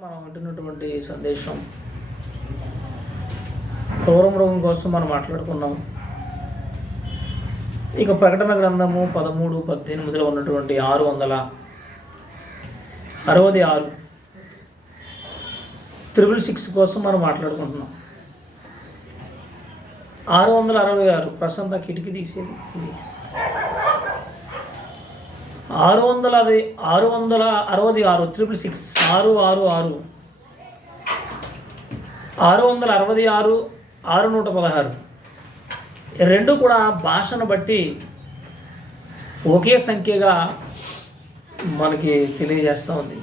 మనం వింటున్నటువంటి సందేశం క్రూర మృగం కోసం మనం మాట్లాడుకున్నాం. ఇక ప్రకటన గ్రంథము 13:18 ఉన్నటువంటి 666 666 కోసం మనం మాట్లాడుకుంటున్నాం. 666 ప్రశాంత కిటికీ తీసేది 666 666 666 616 రెండు కూడా భాషను బట్టి ఒకే సంఖ్యగా మనకి తెలియజేస్తూ ఉంది.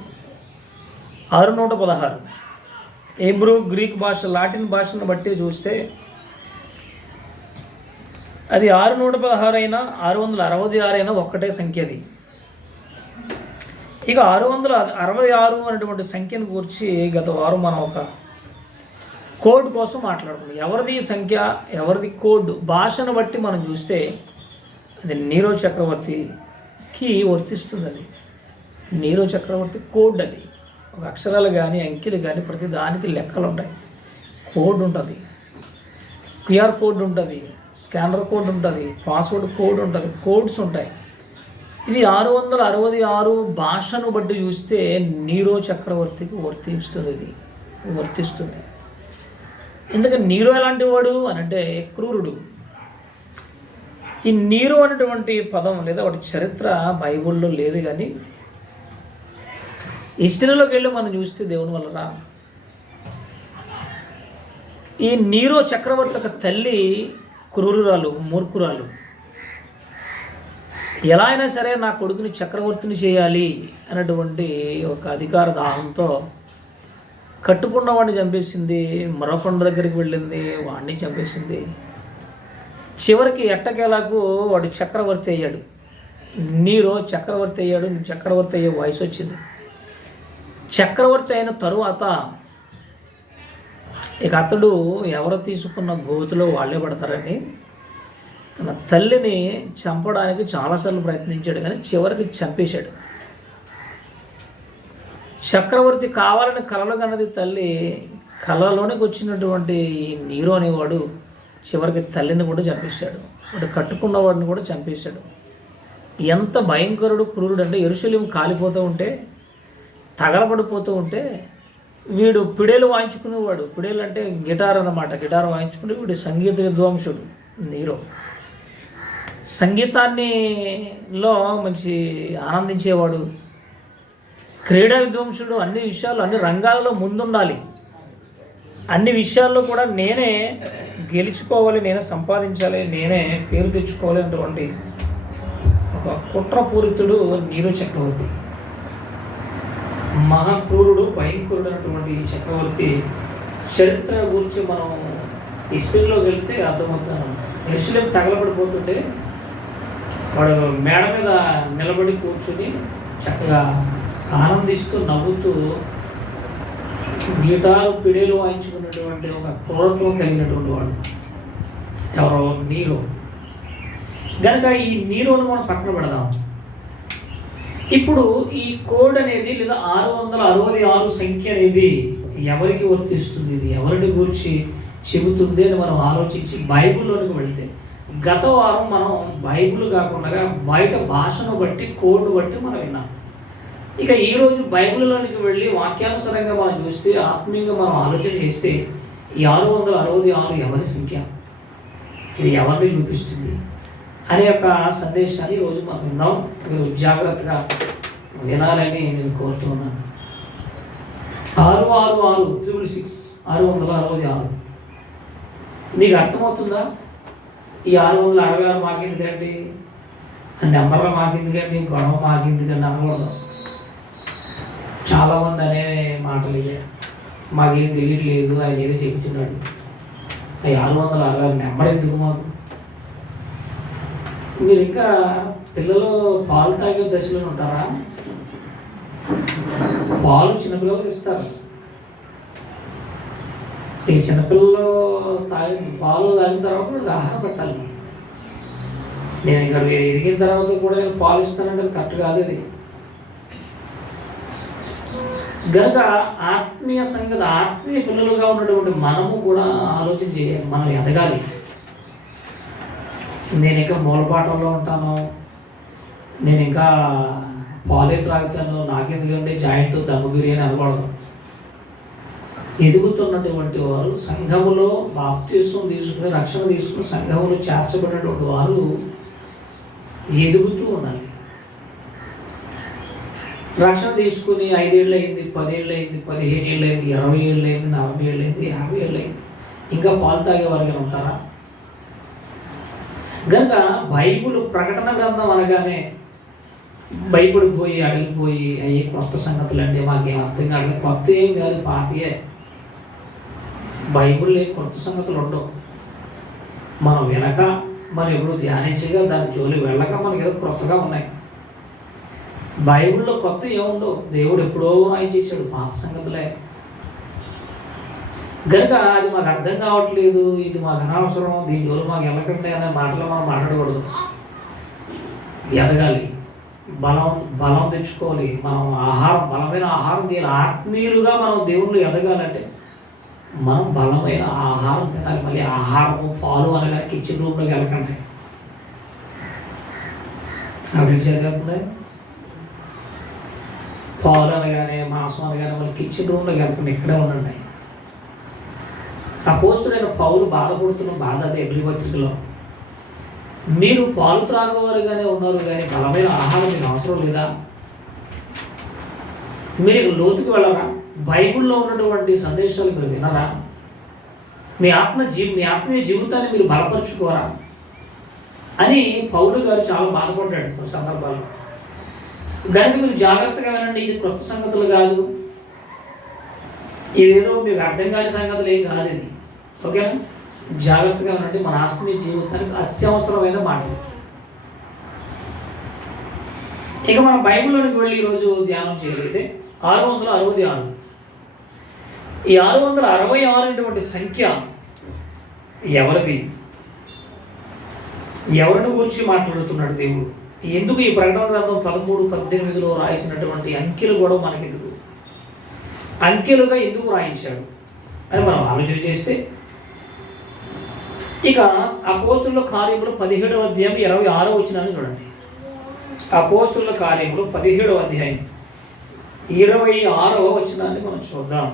616 హీబ్రూ, గ్రీక్ భాష, లాటిన్ భాషను బట్టి చూస్తే అది 616 అయినా 666 అయినా ఒక్కటే సంఖ్య. అది ఇక 666 అనేటువంటి సంఖ్యను గురించి గత వారం మనం ఒక కోడ్ కోసం మాట్లాడుకున్నాం. ఎవరిది సంఖ్య, ఎవరిది కోడ్, భాషను బట్టి మనం చూస్తే అది నీరో చక్రవర్తికి వర్తిస్తుంది. అది నీరో చక్రవర్తి కోడ్. అది ఒక అక్షరాలు కానీ అంకెలు కానీ ప్రతి దానికి లెక్కలు ఉంటాయి. కోడ్ ఉంటుంది, క్యూఆర్ కోడ్ ఉంటుంది, స్కానర్ కోడ్ ఉంటుంది, పాస్వర్డ్ కోడ్ ఉంటుంది, కోడ్స్ ఉంటాయి. ఇది 666 భాషను బట్టి చూస్తే నీరో చక్రవర్తికి వర్తిస్తుంది. ఎందుకంటే నీరో ఎలాంటి వాడు అని అంటే క్రూరుడు. ఈ నీరో అనేటువంటి పదం లేదా వాటి చరిత్ర బైబిల్లో లేదు, కానీ హిస్టరీలోకి వెళ్ళి మనం చూస్తే దేవుని వల్ల ఈ నీరో చక్రవర్తి యొక్క తల్లి క్రూరురాలు, మూర్ఖురాలు. ఎలా అయినా సరే నా కొడుకుని చక్రవర్తిని చేయాలి అన్నటువంటి ఒక అధికార దాహంతో కట్టుకున్న వాడిని చంపేసింది, మరొకొండ దగ్గరికి వెళ్ళింది, వాడిని చంపేసింది. చివరికి ఎట్టకేలకు వాడు చక్రవర్తి అయ్యాడు. నీరో చక్రవర్తి అయ్యాడు. చక్రవర్తి అయ్యే వయసు వచ్చింది. చక్రవర్తి అయిన తరువాత ఇక అతడు ఎవరు తీసుకున్న గోతులో వాళ్ళే పడతారని తన తల్లిని చంపడానికి చాలాసార్లు ప్రయత్నించాడు, కానీ చివరికి చంపేశాడు. చక్రవర్తి కావాలని కలలు కన్నది తల్లి. కళలోనికి వచ్చినటువంటి ఈ నీరో అనేవాడు చివరికి తల్లిని కూడా చంపేశాడు. వాడు కట్టుకున్నవాడిని కూడా చంపేశాడు. ఎంత భయంకరుడు, క్రూరుడు అంటే యెరూషలేము కాలిపోతూ ఉంటే, తగలబడిపోతూ ఉంటే వీడు పిడేలు వాయించుకునేవాడు. పిడేలు అంటే గిటార్ అన్నమాట. గిటార్ వాయించుకుని వీడు సంగీత విద్వాంసుడు నీరో. సంగీతాన్నిలో మంచి ఆనందించేవాడు, క్రీడా విద్వాంసుడు. అన్ని విషయాలు, అన్ని రంగాలలో ముందుండాలి. అన్ని విషయాల్లో కూడా నేనే గెలుచుకోవాలి, నేనే సంపాదించాలి, నేనే పేరు తెచ్చుకోవాలి అన్నటువంటి ఒక కుట్రపూరితుడు నీరో చక్రవర్తి. మహాక్రూరుడు, భయంకరుడు అన్నటువంటి చక్రవర్తి చరిత్ర గురించి మనం హిస్టరీలోకి వెళ్తే అర్థమవుతాను. యెరూషలేము తగలబడిపోతుంటే వాడు మేడ మీద నిలబడి కూర్చొని చక్కగా ఆనందిస్తూ నవ్వుతూ గిటారు, పిడేలు వాయించుకున్నటువంటి ఒక క్రూరత్వం కలిగినటువంటి వాడు ఎవరో నీరో. కనుక ఈ నీరోను మనం పక్కన పెడదాం. ఇప్పుడు ఈ కోడ్ అనేది లేదా 666 సంఖ్య అనేది ఎవరికి వర్తిస్తుంది, ఇది ఎవరిని గురించి చెబుతుంది అని మనం ఆలోచించి బైబిల్లోనికి వెళితే, గత వారం మనం బైబిల్ కాకుండా బయట భాషను బట్టి, కోడ్ను బట్టి మనం విన్నాం. ఇక ఈరోజు బైబిల్లోనికి వెళ్ళి వాక్యానుసారంగా మనం చూస్తే, ఆత్మీయంగా మనం ఆలోచన చేస్తే ఈ 666 ఎవరి సంఖ్య, ఇది ఎవరిని చూపిస్తుంది అనే ఒక సందేశాన్ని ఈరోజు మనం విందాం. మీరు జాగ్రత్తగా వినాలని నేను కోరుతున్నాను. 666 మీకు అర్థమవుతుందా? ఈ 666 మాకెందుకండి, నెంబర్లో మాకెందుకండి, గొడవ మాకెందుకండి అనకూడదు. చాలామంది అనే మాటలు ఇవే. మాకేం తెలియట్లేదు, ఆయన ఏదో చెబుతున్నాడు. ఆ 666 నెంబర్ ఎందుకు మాకు? మీరు ఇంకా పిల్లలు పాలు తాగే దశలో ఉంటారా? పాలు చిన్నపిల్లలకు ఇస్తారు. ఈ చిన్నపిల్లలు పాలు తాగిన తర్వాత ఆహారం పెట్టాలి. నేను ఇక్కడ ఎదిగిన తర్వాత కూడా నేను పాలు ఇస్తానంటే అది కరెక్ట్ కాదు. అది గనక ఆత్మీయ సంగతి, ఆత్మీయ పిల్లలుగా ఉన్నటువంటి మనము కూడా ఆలోచన చేయాలి. మనం ఎదగాలి. నేను ఇంకా మూలపాఠంలో ఉంటాను, నేను ఇంకా పాలే త్రాగుతాను, నాకెందుకంటే జాయింట్ దమ్ము బిర్యానీ అనకూడదు. ఎదుగుతున్నటువంటి వారు, సంఘములో బాప్తిస్వం తీసుకుని రక్షణ తీసుకుని సంఘములో చేర్చబడినటువంటి వారు ఎదుగుతూ ఉండాలి. రక్షణ తీసుకుని 5 ఏళ్ళు అయింది, 10 ఏళ్ళు అయింది, 15 ఏళ్ళు అయింది, 20 ఏళ్ళు అయింది, 40 ఏళ్ళు అయింది, 50 ఏళ్ళు అయింది, ఇంకా పాలు తాగేవారుగా ఉంటారా? కనుక బైబిల్ ప్రకటన గ్రంథం అనగానే భయపడిపోయి అడిగిపోయి అయ్యి కొత్త సంగతులు అంటే మాకేం అర్థం కాదు. కొత్త ఏం కాదు, పాతయే. బైబిల్లో కొత్త సంగతులు ఉండవు. మనం వినక, మనం ఎప్పుడు ధ్యానించగా, దాని జోలి వెళ్ళక మనకి ఏదో కొత్తగా ఉన్నాయి. బైబిల్లో కొత్త ఏముండవు. దేవుడు ఎప్పుడో ఆయన చేశాడు, పాత సంగతులే. కనుక అది మాకు అర్థం కావట్లేదు, ఇది మాకు అనవసరం, దీని జోలు మాకు వెళ్ళకండి అనే మాటలు మనం మాట్లాడకూడదు. ఎదగాలి, బలం తెచ్చుకోవాలి. మనం ఆహారం, బలమైన ఆహారం తినాలి. ఆత్మీయులుగా మనం దేవుళ్ళు ఎదగాలంటే మనం బలమైన ఆహారం తినాలి. మళ్ళీ ఆహారము పాలు అనగానే కిచెన్ రూమ్లోకి వెళ్ళకండి. అవి చదివేస్తుంది. పాలు అనగానే, మాంసం అనగానే మళ్ళీ కిచెన్ రూమ్లోకి వెళ్ళకండి, ఇక్కడే ఉండండి. అపోస్తులైన పౌలు బాధపడుతున్న బాధ అదే. ఎబ్రీ పత్రికలో మీరు పాలు త్రాగేవారుగానే ఉన్నారు, కానీ బలమైన ఆహారం మీకు అవసరం లేదా? మీరు లోతుకు వెళ్ళరా? బైబిల్లో ఉన్నటువంటి సందేశాలు మీరు వినరా? మీ ఆత్మీయ జీవితాన్ని మీరు బలపరుచుకోరా అని పౌలు గారు చాలా బాధపడ్డాడు కొన్ని సందర్భాల్లో. కనుక మీరు జాగ్రత్తగా వినండి. ఇది కొత్త సంగతులు కాదు, ఇదేదో మీకు అర్థం కాని సంగతులు ఏం కాదు. ఇది ఓకేనా? జాగ్రత్తగా ఉండండి. మన ఆత్మీయ జీవితానికి అత్యవసరమైన మాటలు. ఇక మన బైబిల్లోనికి వెళ్ళి ఈరోజు ధ్యానం చేయగలిగితే 666. ఈ 666 సంఖ్య ఎవరిది? ఎవరిని గురించి మాట్లాడుతున్నాడు దేవుడు? ఎందుకు ఈ ప్రకటన గ్రంథం 13-18లో రాయించినటువంటి అంకెలు కూడా మనకెందుకు? అంకెలుగా ఎందుకు రాయించాడు అని మనం ఆలోచన చేస్తే, ఇక అపోస్తుల కార్యములు 17వ అధ్యాయం 26వ వచనాన్ని చూడండి. అపోస్తుల కార్యములు 17వ అధ్యాయం 26వ వచనాన్ని మనం చూద్దాం.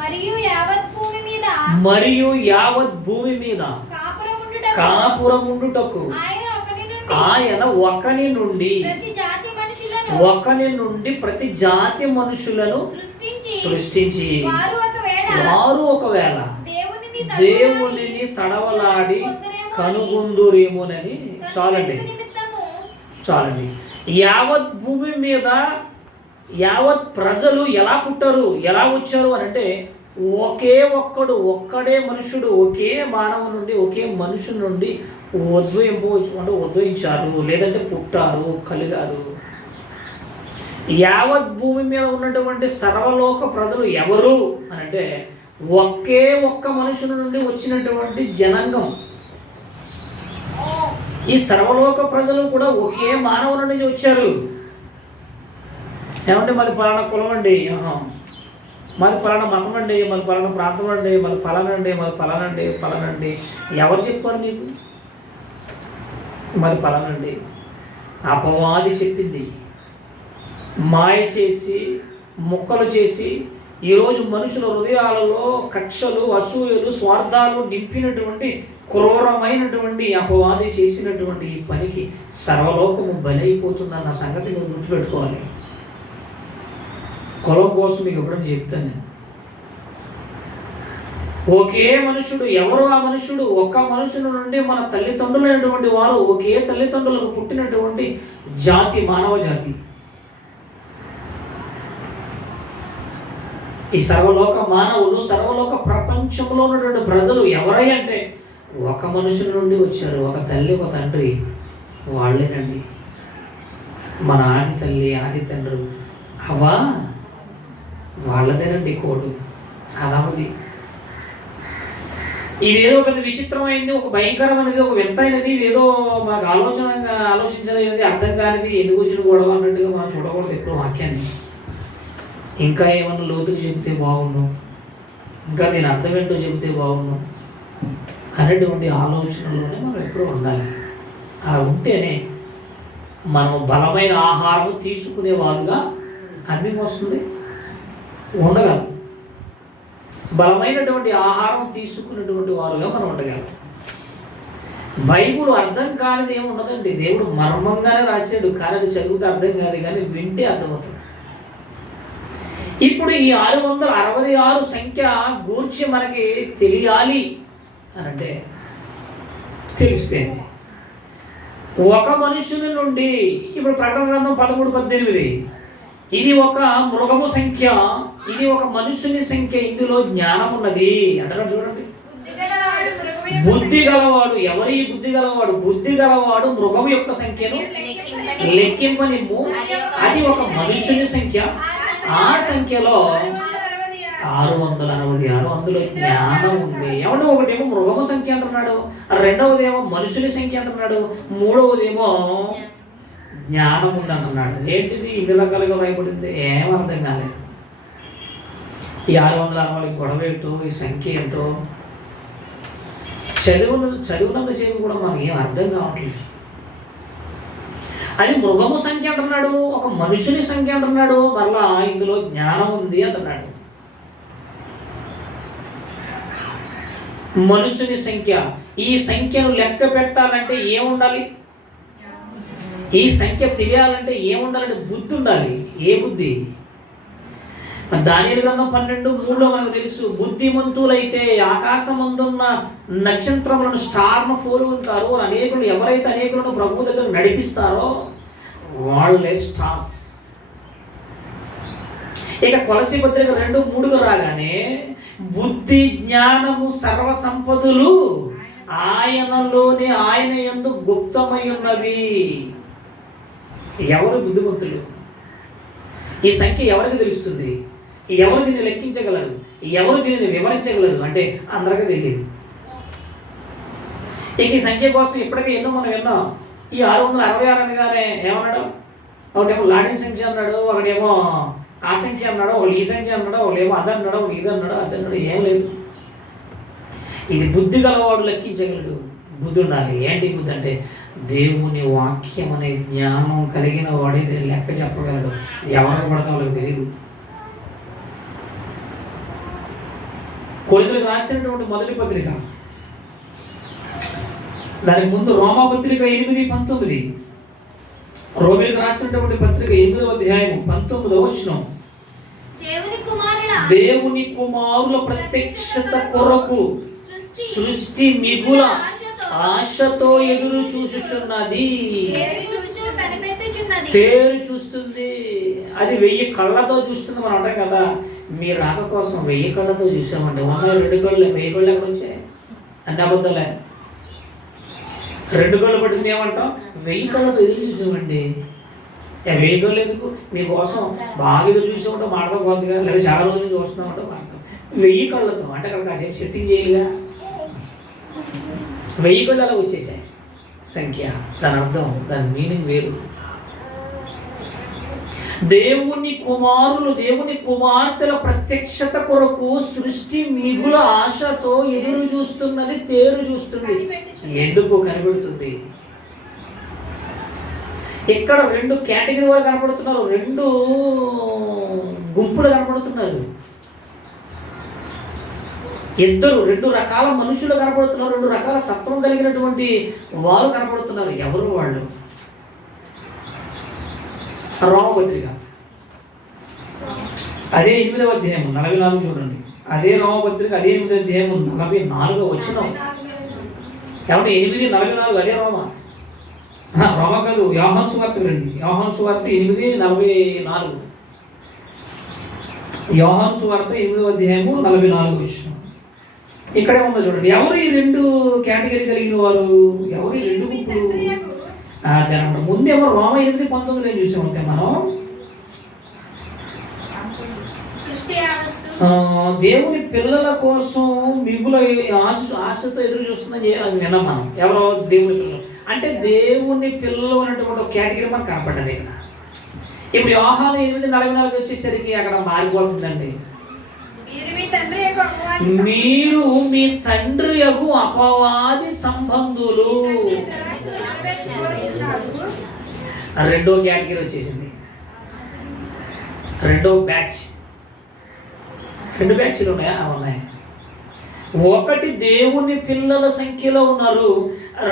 మరియు యావత్ భూమి మీద కాపురముండుటకు ఆయన ఒకని నుండి ప్రతి జాతి మనుషులను సృష్టించి వారు ఒకవేళ దేవునిని తడవలాడి కనుగొందురేమోనని. చాలండి. యావత్ భూమి మీద యావత్ ప్రజలు ఎలా పుట్టారు, ఎలా వచ్చారు అని అంటే, ఒక్కడే మనుషుడు, ఒకే మానవు నుండి, ఒకే మనుషుల నుండి ఉద్భవించారు, లేదంటే పుట్టారు, కలిగారు. యావత్ భూమి మీద ఉన్నటువంటి సర్వలోక ప్రజలు ఎవరు అని అంటే, ఒక్క మనుషుల నుండి వచ్చినటువంటి జనాంగం. ఈ సర్వలోక ప్రజలు కూడా ఒకే మానవుల నుంచి వచ్చారు. ఏమంటే మాది పలానా కులం అండి, మాది పలానా మతం అండి, మాది పలానా ప్రాంతం అండి, మాది పలానండి. ఎవరు చెప్పారు నీకు మాది పలానండి? అపవాది చెప్పింది. మాయ చేసి, ముక్కలు చేసి, ఈరోజు మనుషుల హృదయాలలో కక్షలు, అసూయలు, స్వార్థాలు నింపినటువంటి క్రూరమైనటువంటి అపవాది చేసినటువంటి ఈ పనికి సర్వలోకము బలైపోతుందన్న సంగతి నువ్వు గుర్తుపెట్టుకోవాలి. కులం కోసం మీకు ఎప్పుడైనా చెప్తాను. ఒకే మనుషుడు. ఎవరు ఆ మనుషుడు? ఒక్క మనుషుల నుండి మన తల్లిదండ్రులైనటువంటి వారు, ఒకే తల్లిదండ్రులకు పుట్టినటువంటి జాతి, మానవ జాతి. ఈ సర్వలోక మానవులు, సర్వలోక ప్రపంచంలో ఉన్నటువంటి ప్రజలు ఎవరై అంటే ఒక మనుషుల నుండి వచ్చారు. ఒక తల్లి, ఒక తండ్రి, వాళ్ళేనండి మన ఆది తల్లి, ఆది తండ్రి. అవా వాళ్ళదేనండి కోడు. అలా ఉంది. ఇదేదో పెద్ద విచిత్రమైనది, ఒక భయంకరమైనది, ఒక వింతైనది, ఇదేదో మాకు ఆలోచించలేనిది, అర్థం కానిది, ఎందుకు వచ్చిన గొడవ అన్నట్టుగా మనం చూడకూడదు ఎప్పుడు వాక్యాన్ని. ఇంకా ఏమన్నా లోతుకు చెబితే బాగుండు, ఇంకా దీని అర్థం ఏంటో చెబితే బాగుండు అనేటువంటి ఆలోచనలోనే మనం ఎప్పుడూ ఉండాలి. అలా ఉంటేనే మనం బలమైన ఆహారం తీసుకునేవారుగా అన్నీ వస్తుంది ఉండగలం. బలమైనటువంటి ఆహారం తీసుకునేటువంటి వారుగా మనం ఉండగలం. బైబుల్ అర్థం కానిది ఏమి ఉండదండి. దేవుడు మర్మంగానే రాశాడు, కానీ అది చదివితే అర్థం కాదు, కానీ వింటే అర్థమవుతుంది. ఇప్పుడు ఈ 666 సంఖ్య గూర్చి మనకి తెలియాలి అని అంటే తెలిసిపోయింది. ఒక మనుషుని నుండి, ఇప్పుడు ప్రకటన గ్రంథం 13:18, ఇది ఒక మృగము సంఖ్య, ఇది ఒక మనుషుని సంఖ్య, ఇందులో జ్ఞానం ఉన్నది అంటారు. చూడండి, బుద్ధి గలవాడు. ఎవరి బుద్ధి గలవాడు? బుద్ధి గలవాడు మృగము యొక్క సంఖ్యను లెక్కింపనిమ్ము, అది ఒక మనుషుని సంఖ్య, ఆ సంఖ్యలో 666, అందులో జ్ఞానం ఉంది. ఏమంటే ఒకటేమో మృగము సంఖ్య అంటున్నాడు, రెండవదేమో మనుషుని సంఖ్య అంటున్నాడు, మూడవదేమో జ్ఞానం ఉంది అంటున్నాడు. ఏంటిది ఇన్ని రకాలుగా భయపడింది? ఏమర్థం కాలేదు. ఈ 660 గొడవ ఏంటో, ఈ సంఖ్య ఏంటో చదివినంత సేపు కూడా మనకి ఏం అర్థం కావట్లేదు. అది మృగము సంఖ్య అంటున్నాడు, ఒక మనుషుని సంఖ్య అంటున్నాడు, మళ్ళా ఇందులో జ్ఞానం ఉంది అంటున్నాడు. మనుషుని సంఖ్య, ఈ సంఖ్యను లెక్క పెట్టాలంటే ఏముండాలి? ఈ సంఖ్య తెలియాలంటే ఏముండాలంటే బుద్ధి ఉండాలి. ఏ బుద్ధి? దానియేలు గ్రంథం 12:3 మనకు తెలుసు, బుద్ధిమంతులైతే ఆకాశమందున్న నక్షత్రములను స్టార్ను పోలుతారు, అనేకులు ఎవరైతే అనేకులను ప్రభు దగ్గర నడిపిస్తారో వాళ్ళే స్టార్స్. ఇక కొలసీ పత్రిక 2:3 రాగానే బుద్ధి జ్ఞానము సర్వ సంపదలు ఆయనలోనే ఆయన యందు గుప్తమై ఉన్నవి. ఎవరు బుద్ధిమంతులు? ఈ సంఖ్య ఎవరికి తెలుస్తుంది? ఎవరు దీన్ని లెక్కించగలరు? ఎవరు దీనిని వివరించగలరు అంటే అందరికీ తెలియదు. ఇక ఈ సంఖ్య కోసం ఇప్పటికే ఎన్నో మనం విన్నాం. ఈ 666 అనగానే ఏమన్నాడు? ఒకటేమో లాడిన్ సంఖ్య అన్నాడు, ఒకటేమో ఆ సంఖ్య అన్నాడు, ఒకళ్ళు ఈ సంఖ్య అన్నాడు, ఒకళ్ళు ఏమో అది అన్నాడు, ఒకళ్ళు ఇది అన్నాడు, అది అన్నాడు. ఏం లేదు. ఇది బుద్ధి గలవాడు లెక్కించగలడు. బుద్ధి ఉండాలి. ఏంటి బుద్ధి అంటే దేవుని వాక్యం అనే జ్ఞానం కలిగిన వాడే దీన్ని లెక్క చెప్పగలడు. ఎవరికి పడతాం వాళ్ళకి తెలియదు. కొరింథీయులకు రాసినటువంటి మొదటి పత్రిక, దానికి ముందు రోమాపత్రిక 8:19, రోమీయులకు రాసినటువంటి పత్రిక 8వ అధ్యాయం 19వ వచనం, దేవుని కుమారుల ప్రత్యక్షత కొరకు సృష్టి మిగుల ఆశతో ఎదురు చూసుచున్నది. తేరు చూస్తుంది. అది 1000 కళ్ళతో చూస్తుంది. మనం అంటాం కదా, మీ రాక కోసం 1000 కళ్ళతో చూసామంటే, 2 కళ్ళు 1000 కళ్ళు ఎక్కడ వచ్చాయి? అన్ని అబద్ధాలే. 2 కళ్ళు పట్టుకుని ఏమంటాం? 1000 కళ్ళతో ఎదురు చూసామండి. 1000 కళ్ళు ఎందుకు? మీకోసం బాగా ఎదురు చూసామంటో మాటతో పోతుందిగా, లేదా చాలా రోజులు చూస్తున్నామంటో మాట. 1000 కళ్ళతో అంటే అక్కడ కాసేపు సెట్టింగ్ చేయాలిగా. 1000 కళ్ళు అలా వచ్చేసాయి. సంఖ్య, దాని అర్థం, దాని మీనింగ్ వేరు. దేవుని కుమారులు, దేవుని కుమార్తెల ప్రత్యక్షత కొరకు సృష్టి మిగుల ఆశతో ఎదురు చూస్తున్నది, తేరు చూస్తుంది. ఎందుకు కనిపెడుతుంది? ఇక్కడ 2 కేటగిరీ వారు కనపడుతున్నారు, 2 గుంపులు కనపడుతున్నారు. 2 రకాల మనుషులు కనపడుతున్నారు, 2 రకాల తత్వం కలిగినటువంటి వారు కనపడుతున్నారు. ఎవరు వాళ్ళు? రోమపత్రిక అదే 8వ అధ్యాయం 44 చూడండి. అదే రోమపత్రిక అదే 8వ అధ్యాయం 44వ వచనం. కాబట్టి 8:44 అదే రోమ కాదు, యోహాను సువార్త రండి. యోహాను సువార్త 8:44. యోహాను సువార్త 8వ అధ్యాయము 44వ వచనం. ఇక్కడే ఉందో చూడండి. ఎవరు ఈ 2 కేటగిరీ కలిగిన వారు? ఎవరు ఈ 2 గుంపులు? అదనమాట. ముందేమో రోమ 8:19 చూసామంటే మనం దేవుని పిల్లల కోసం మిగుల ఆశతో ఎదురు చూస్తుందని విన్నాం మనం. ఎవరో దేవుని పిల్లలు అంటే దేవుని పిల్లలు అనేటువంటి ఒక కేటగిరీ మనకు కనపడ్డది. ఇక్కడ ఇప్పుడు యోహాను 8:44 వచ్చేసరికి అక్కడ మారిపోతుందండి. మీరు మీ తండ్రి యగు అపవాది సంబంధులు. రెండో కేటగిరీ వచ్చేసింది, రెండో బ్యాచ్. రెండు బ్యాచ్లు ఉన్నాయా? ఉన్నాయి. ఒకటి దేవుని పిల్లల సంఖ్యలో ఉన్నారు,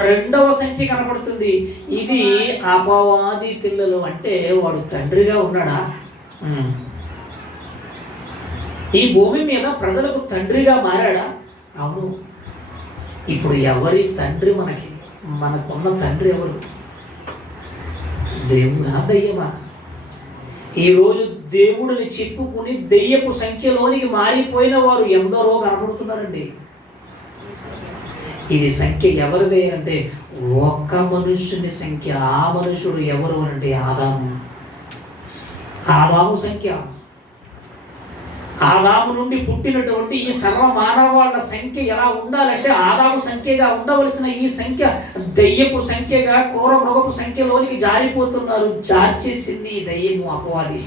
రెండవ సంఖ్య కనపడుతుంది. ఇది అపవాది పిల్లలు. అంటే వాడు తండ్రిగా ఉన్నాడా? ఈ భూమి మీద ప్రజలకు తండ్రిగా మారాడా? అవును. ఇప్పుడు ఎవరి తండ్రి మనకున్న తండ్రి ఎవరు? దేవుడా దయ్యమా? ఈరోజు దేవుడిని చెప్పుకుని దెయ్యపు సంఖ్యలోనికి మారిపోయిన వారు ఎందరో కనపడుతున్నారండి. ఇది సంఖ్య ఎవరిదే అంటే ఒక్క మనుష్యుని సంఖ్య. ఆ మనుషుడు ఎవరు అంటే ఆదాము సంఖ్య. ఆదాము నుండి పుట్టినటువంటి ఈ సర్వ మానవాళ్ళ సంఖ్య ఎలా ఉండాలంటే ఆదాము సంఖ్యగా ఉండవలసిన ఈ సంఖ్య దయ్యపు సంఖ్యగా, క్రూర మృగపు సంఖ్యలోనికి జారిపోతున్నారు. జార్చేసింది ఈ దయ్యము, అపవాది.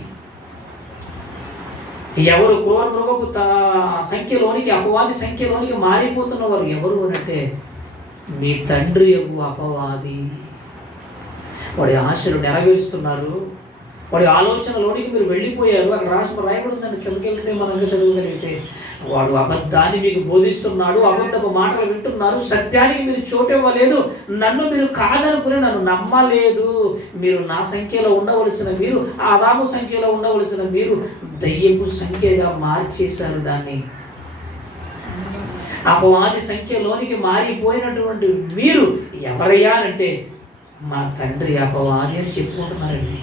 ఎవరు క్రూర మృగపు సంఖ్యలోనికి, అపవాది సంఖ్యలోనికి మారిపోతున్నవారు ఎవరు అంటే మీ తండ్రి యగు అపవాది. వాడి ఆశలు నెరవేరుస్తున్నారు, వాడి ఆలోచనలోనికి మీరు వెళ్ళిపోయారు. అక్కడ రాయబడి ఉందండి, కిందకి వెళ్తే మనం చదవగలిగితే వాడు అబద్ధాన్ని మీకు బోధిస్తున్నాడు, అబద్ధపు మాటలు వింటున్నారు, సత్యానికి మీరు చోటు ఇవ్వలేదు, నన్ను మీరు కాదనుకుని నన్ను నమ్మలేదు. మీరు నా సంఖ్యలో ఉండవలసిన మీరు, ఆదాము సంఖ్యలో ఉండవలసిన మీరు దయ్యపు సంఖ్యగా మార్చేశారు. దాన్ని అపవాది సంఖ్యలోనికి మారిపోయినటువంటి మీరు ఎవరయ్యా అంటే మా తండ్రి అపవాది అని చెప్పుకుంటున్నారండి.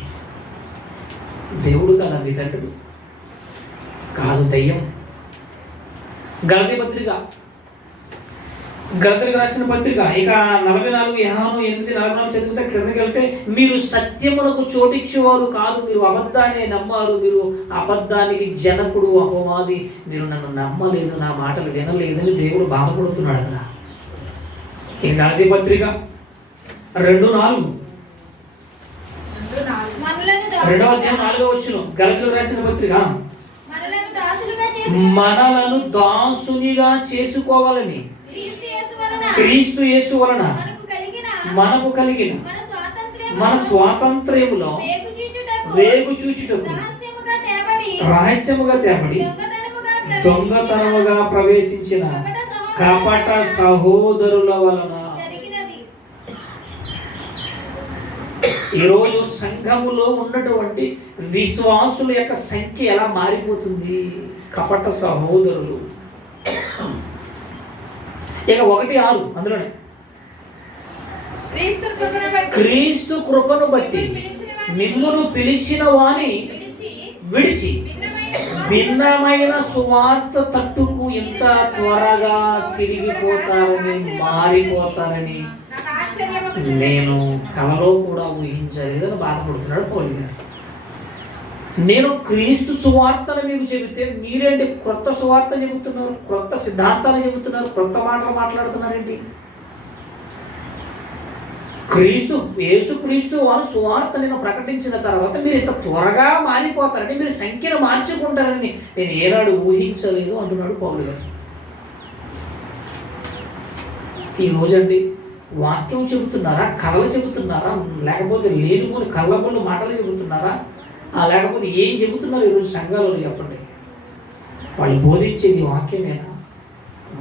దేవుడు కాదా మీ తండ్రి? కాదు, దయ్యం. గలతీ రాసిన పత్రిక ఇక 44 యోహాను 8:44 చదివితే క్రిందకి వెళ్తే మీరు సత్యమునకు చోటిచ్చేవారు కాదు, మీరు అబద్ధాన్ని నమ్మారు, మీరు అబద్ధానికి జనకుడు అపవాది, మీరు నన్ను నమ్మలేదు, నా మాటలు వినలేదని దేవుడు బాధపడుతున్నాడు కదా. ఈ గలతీ పత్రిక 2:4 2:4 గలతీయులకు రాసిన పత్రిక మనలను దాసునిగా చేసుకోవాలని క్రీస్తు యేసు వలన మనకు కలిగిన మన స్వాతంత్ర్యములో వేగు చూచుటకు రహస్యముగా తేబడి దొంగతనముగా ప్రవేశించిన కపట సహోదరుల వలన. ఈరోజు సంఘములో ఉన్నటువంటి విశ్వాసుల యొక్క సంఖ్య ఎలా మారిపోతుంది? కపట సహోదరులు. ఇక 1:6 అందులోనే క్రీస్తు కృపను బట్టి మిమ్మును పిలిచిన వాని విడిచి భిన్నమైన సువార్త తట్టుకు ఇంత త్వరగా తిరిగిపోతారని, మారిపోతారని నేను కలలో కూడా ఊహించలేదని బాధపడుతున్నాడు పౌలు గారు. నేను క్రీస్తు సువార్తను మీకు చెబితే మీరేంటి క్రొత్త సువార్త చెబుతున్నారు, క్రొత్త సిద్ధాంతాలు చెబుతున్నారు, క్రొత్త మాటలు మాట్లాడుతున్నారేంటి? యేసుక్రీస్తు వారు సువార్త నేను ప్రకటించిన తర్వాత మీరు ఇంత త్వరగా మారిపోతారని, మీరు సంఖ్యను మార్చుకుంటారని నేను ఏనాడు ఊహించలేదు అంటున్నాడు పౌలు గారు. ఈ రోజండి వాక్యం చెబుతున్నారా, కళలు చెబుతున్నారా, లేకపోతే లేనిపోని కళ్ళబొల్లు మాటలు చెబుతున్నారా, లేకపోతే ఏం చెబుతున్నారు ఈరోజు సంఘాలలో? చెప్పండి. వాళ్ళు బోధించేది వాక్యమేనా?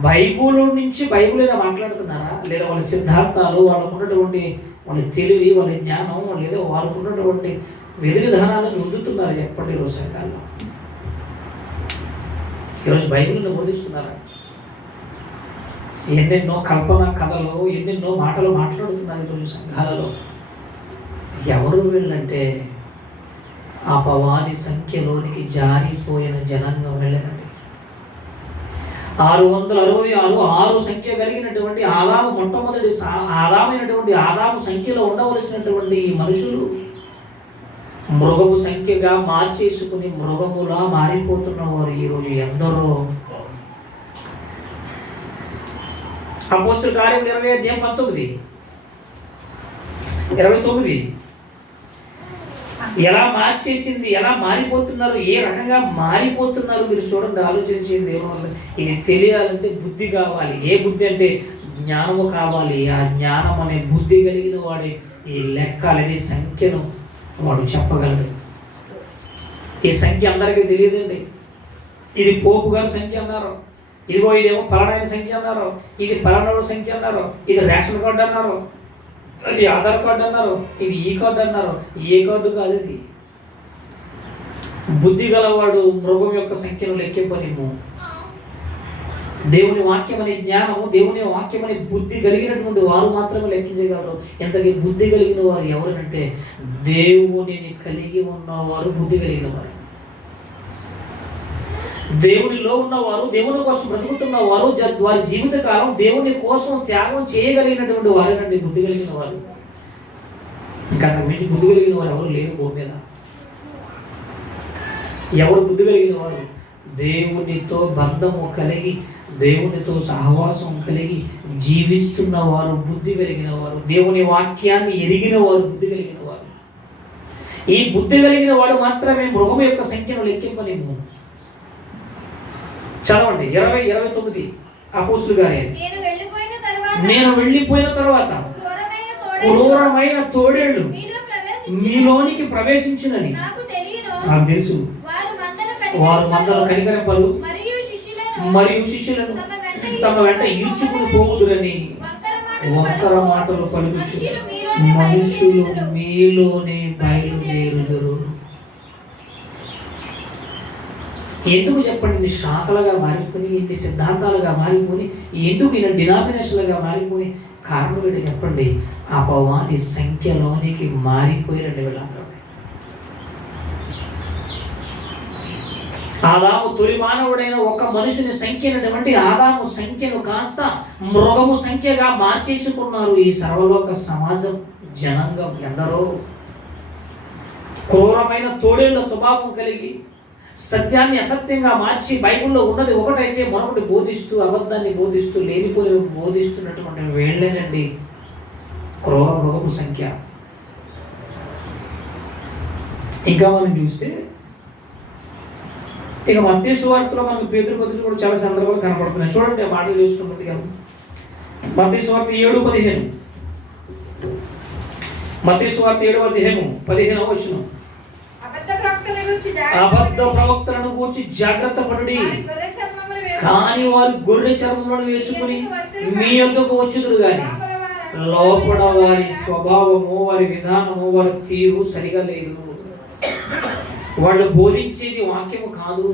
బైబుల్ నుంచి బైబుల్ మాట్లాడుతున్నారా? లేదా వాళ్ళ సిద్ధాంతాలు, వాళ్ళకు ఉన్నటువంటి వాళ్ళ తెలివి, వాళ్ళ జ్ఞానం, లేదా వాళ్ళకు ఉన్నటువంటి విధి విధానాలను రుద్దుతున్నారు? చెప్పండి ఈరోజు సంఘాల్లో. ఈరోజు బైబిల్ని బోధిస్తున్నారా? ఎన్నెన్నో కల్పన కథలు, ఎన్నెన్నో మాటలు మాట్లాడుతున్నారు ఈరోజు సంఘాలలో. ఎవరు వీళ్ళంటే అపవాది సంఖ్యలోనికి జారిపోయిన జనాంగం వెళ్ళనండి. 666 సంఖ్య కలిగినటువంటి ఆదాము, మొట్టమొదటి ఆదామైనటువంటి ఆదాము సంఖ్యలో ఉండవలసినటువంటి ఈ మనుషులు మృగము సంఖ్యగా మార్చేసుకుని మృగములా మారిపోతున్న వారు ఈరోజు ఎందరో. అపోస్తలుల కార్యం 20:19 29 ఎలా మార్చేసింది, ఎలా మారిపోతున్నారు, ఏ రకంగా మారిపోతున్నారు మీరు చూడండి, ఆలోచించింది ఏమన్నా. ఇది తెలియాలంటే బుద్ధి కావాలి. ఏ బుద్ధి అంటే జ్ఞానము కావాలి. ఆ జ్ఞానం అనే బుద్ధి కలిగిన వాడే ఈ లెక్క అనేది సంఖ్యను వాడు చెప్పగలడు. ఈ సంఖ్య అందరికీ తెలియదండి. ఇది పోపు గారి సంఖ్య అన్నారు, ఇదిగో ఇదేమో పలానా సంఖ్య అన్నారు, ఇది పలానా సంఖ్య అన్నారు, ఇది రేషన్ కార్డు అన్నారు, అది ఆధార్ కార్డు అన్నారు, ఇది ఈ కార్డు అన్నారు. ఏ కార్డు కాదు ఇది. బుద్ధి గలవాడు మృగం యొక్క సంఖ్యను లెక్కింపనిము. దేవుని వాక్యం అనే జ్ఞానము, దేవుని వాక్యం అనే బుద్ధి కలిగినటువంటి వారు మాత్రమే లెక్కించగలరు. ఎంతకీ బుద్ధి కలిగిన వారు ఎవరంటే దేవునిని కలిగి ఉన్నవారు బుద్ధి కలిగిన వారు. దేవునిలో ఉన్నవారు, దేవుని కోసం బ్రతుకుతున్నవారు, వారి జీవితకాలం దేవుని కోసం త్యాగం చేయగలిగినటువంటి వారేనండి బుద్ధి కలిగిన వారు. ఇంకా మించి బుద్ధి కలిగిన వారు ఎవరు లేరు భూమి మీద. ఎవరు బుద్ధి కలిగిన వారు? దేవునితో బంధము కలిగి, దేవునితో సహవాసం కలిగి జీవిస్తున్న వారు బుద్ధి కలిగిన వారు. దేవుని వాక్యాన్ని ఎరిగిన వారు బుద్ధి కలిగిన వారు. ఈ బుద్ధి కలిగిన వాడు మాత్రమే మృగం యొక్క సంఖ్యను లెక్కింపలేము. చదవండి 20:29 అపోస్తులు గారి. నేను వెళ్ళిపోయిన తర్వాత క్రూరమైన తోడేళ్ళు మీలోనికి ప్రవేశించునని నాకు తెలుసు. వారు మందలు కనికరింపరు మరియు శిష్యులను తమ వెంట ఈడ్చుకుని పోవుదురని వంకర మాటలు పలుకుచు మనుషులు మీలోనే బయలుదేరుదురు. ఎందుకు చెప్పండి ఇన్ని శాఖలుగా మారిపోయి, ఇన్ని సిద్ధాంతాలుగా మారిపోయి, ఎందుకు ఇన్ని డినామినేషన్లుగా మారిపోయి? కారణం ఏంటి చెప్పండి? అపవాది సంఖ్యలోనికి మారిపోయినండి వీళ్ళందరూ. ఆదాము తొలి మానవుడైన ఒక మనుషుని సంఖ్యనటువంటి ఆదాము సంఖ్యను కాస్త మృగము సంఖ్యగా మార్చేసుకున్నారు ఈ సర్వలోక సమాజం, జనాంగం. ఎందరో క్రూరమైన తోడేళ్ల స్వభావం కలిగి సత్యాన్ని అసత్యంగా మార్చి బైబిల్లో ఉన్నది ఒకటైతే మరొకటి బోధిస్తూ, అబద్ధాన్ని బోధిస్తూ, లేనిపోయి బోధిస్తున్నటువంటి వేళ్ళేనండి క్రూర మృగము సంఖ్య. ఇంకా మనం చూస్తే ఇక మత్తయి సువార్తలో మనకు పేతురు పత్రిక కూడా చాలా సందర్భాలు కనపడుతున్నాయి. చూడండి ఆ మాటలు చూసుకున్నది కదా. మత్తయి సువార్త 7:15. మత్తయి సువార్త 7:15 వచనం. అబద్ధ ప్రవక్తలను గూర్చి జాగ్రత్త పడుడి, కానీ వారు గొర్రె చర్మములను వేసుకుని మీ యొద్దకు వచ్చుదురు గాని లోపల వారి స్వభావము, వారి విధానము, వారి తీరు సరిగా లేదు. వాళ్ళు బోధించేది వాక్యము కాదు,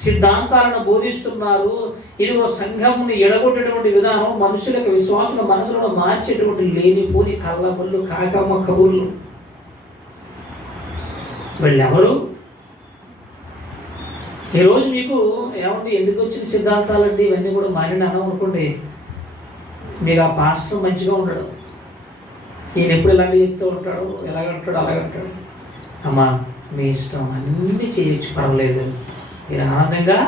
సిద్ధాంతాలను బోధిస్తున్నారు. ఇది ఒక సంఘముని ఎడగొట్టేటువంటి విధానం, మనుషులకు విశ్వాసుల మనసులను మార్చేటువంటి లేనిపోని కళ్ళబుళ్ళు, కాకమ్మ కబుర్లు. వీళ్ళెవరు? ఈరోజు మీకు ఏమండి ఎందుకు వచ్చిన సిద్ధాంతాలండి ఇవన్నీ కూడా మారిన అన్నాం అనుకోండి, మీకు ఆ పాస్టర్ మంచిగా ఉండడు, ఈయన ఎప్పుడు ఇలాంటివి చెప్తూ ఉంటాడు, ఎలాగంటాడు అలాగంటాడు. అమ్మా మీ ఇష్టం, అన్నీ చేయొచ్చు, పర్వాలేదు, మీరు ఆనందంగా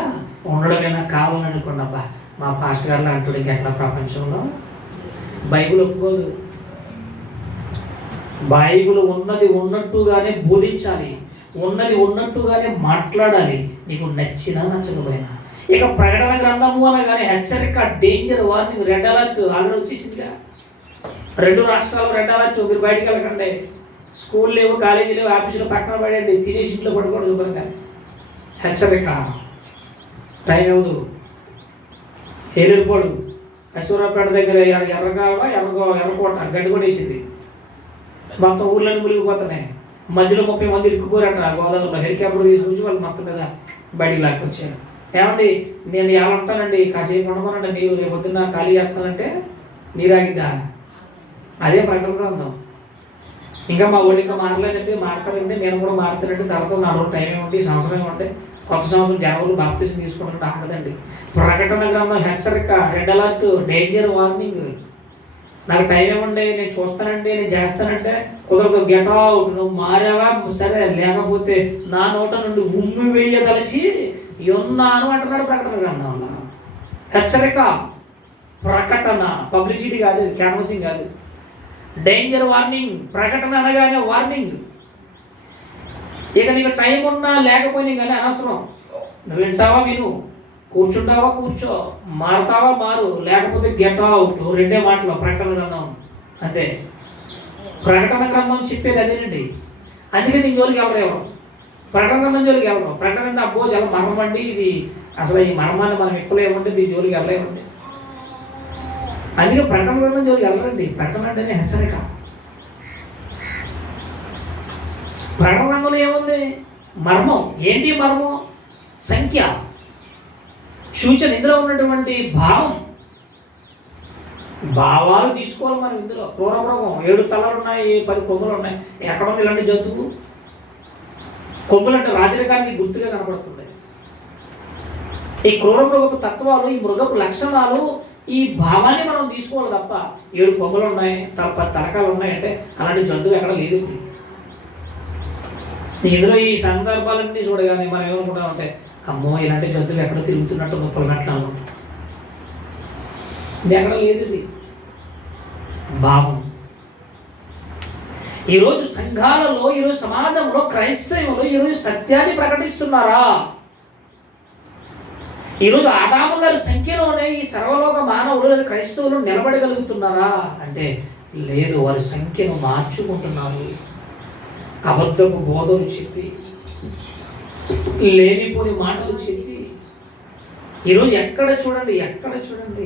ఉండడమే నాకు కావాలని అనుకోండి. అబ్బా మా పాస్టర్ గారిలో అంటాడు ఇంకెక్కడ ప్రపంచంలో. బైబిల్ ఒప్పుకోదు. బైబిల్ ఉన్నది ఉన్నట్టుగానే బోధించాలి, ఉన్నది ఉన్నట్టుగానే మాట్లాడాలి, నీకు నచ్చినా నచ్చకపోయినా. ఇక ప్రకటన గ్రంథము అనగానే హెచ్చరిక, danger, warning, red alert already వచ్చేసిందిగా. 2 రాష్ట్రాలు రెడ్ అలర్ట్, మీరు బయటికి వెళ్ళకండి, స్కూల్ లేవు, కాలేజీ లేవు, ఆఫీసులో పక్కన పడండి, తినేసి ఇంట్లో పడుకోండి శుభ్రంగా. హెచ్చరిక. టైం ఇవ్వదు. ఏలూరుపోడు అశ్వరాపేట దగ్గర ఎర్రకోట గడ్డి కొట్టేసింది, మొత్తం ఊర్లన్నీ మునిగిపోతున్నాయి. మధ్యలో 30 మంది ఇరుక్కుపోరట గోదావరిలో. హెలికాప్టర్ తీసుకొచ్చి వాళ్ళు మొత్తం మీద బయటికి లాక్కొచ్చారు. ఏమండి నేను ఎలా ఉంటానండి, కాసేపు ఉండమనండి, నీరు రేపు పొద్దున్న ఖాళీ చేస్తానంటే నీరు ఆగిద్దా? అదే ప్రకటన గ్రంథం. ఇంకా మా ఊళ్ళు ఇంకా మారలేదంటే, మారతారంటే నేను కూడా మారుతానంటే, తర్వాత 4 రోజులు టైం ఏమంటే, సంవత్సరం ఏమంటే, కొత్త సంవత్సరం జనవరి బాప్తిజం తీసుకుంటే ఆగదండి. ప్రకటన గ్రంథం హెచ్చరిక, రెడ్ అలర్ట్, డేంజర్, వార్నింగ్. నాకు టైం ఏమండి, నేను చూస్తానండి, నేను చేస్తానంటే కుదరదు, గెట్ అవుట్, నువ్వు మారావా సరే, లేకపోతే నా నోట నుండి ఉమ్మి వేయదలిచి ఉన్నాను అంటున్నాడు ప్రకటన గ్రంథంలో. హెచ్చరిక, ప్రకటన, పబ్లిసిటీ కాదు, క్యాన్వసింగ్ కాదు. Danger, warning. ప్రకటన అనగానే వార్నింగ్. ఇక నీకు టైం ఉన్నా లేకపోయినా కానీ అనవసరం. నువ్వు వింటావా విను, కూర్చుంటావా కూర్చో, మారుతావా మారు, లేకపోతే గెట్ అవుట్. రెండే మాటలు ప్రకటన గ్రంథం అంతే. ప్రకటన గ్రంథం చెప్పేది అదేనండి. అందుకే దీని జోలికి ఎవరు ప్రకటన గ్రంథం జోలికి ఎవరు. ప్రకటన గ్రంథం అబ్బో చాలా మర్మం అండి, ఇది అసలు ఈ మర్మాన్ని మనం ఎక్కలేమంటే దీని జోలికి వెళ్ళలేమండి. అందుకే ప్రకటన గ్రంథం జోలికి వెళ్ళరండి. ప్రకటన అంటేనే హెచ్చరిక. ప్రకటన గ్రంథంలో ఏముంది? మర్మం. ఏంటి మర్మం? సంఖ్య, సూచన. ఇందులో ఉన్నటువంటి భావాలు తీసుకోవాలి మనం. ఇందులో క్రూర మృగం 7 తలలు ఉన్నాయి, 10 కొమ్ములు ఉన్నాయి. ఎక్కడ ఉంది ఇలాంటి జంతువు? కొమ్ములు అంటే రాజరికానికి గుర్తుగా కనపడుతుంది. ఈ క్రూర మృగపు తత్వాలు, ఈ మృగపు లక్షణాలు, ఈ భావాన్ని మనం తీసుకోవాలి తప్ప 7 కొమ్ములు ఉన్నాయి, 10 తలకాలు ఉన్నాయి అంటే అలాంటి జంతువు ఎక్కడ లేదు. ఇందులో ఈ సందర్భాలన్నీ చూడగానే మనం ఏమనుకుంటామంటే అమ్మో ఇలాంటి జంతువులు ఎక్కడ తిరుగుతున్నట్టు 30 గంటలు అనుకుంటాం. ఇది ఎక్కడ లేదు. ఇది భావం. ఈరోజు సంఘాలలో, ఈరోజు సమాజంలో, క్రైస్తవులు ఈరోజు సత్యాన్ని ప్రకటిస్తున్నారా? ఈరోజు ఆదాము గారి సంఖ్యలోనే ఈ సర్వలోక మానవులు లేదా క్రైస్తవులు నిలబడగలుగుతున్నారా అంటే లేదు. వారి సంఖ్యను మార్చుకుంటున్నారు. అబద్ధపు బోధలు చెప్పి, లేనిపోని మాటలు చెప్పి. ఈరోజు ఎక్కడ చూడండి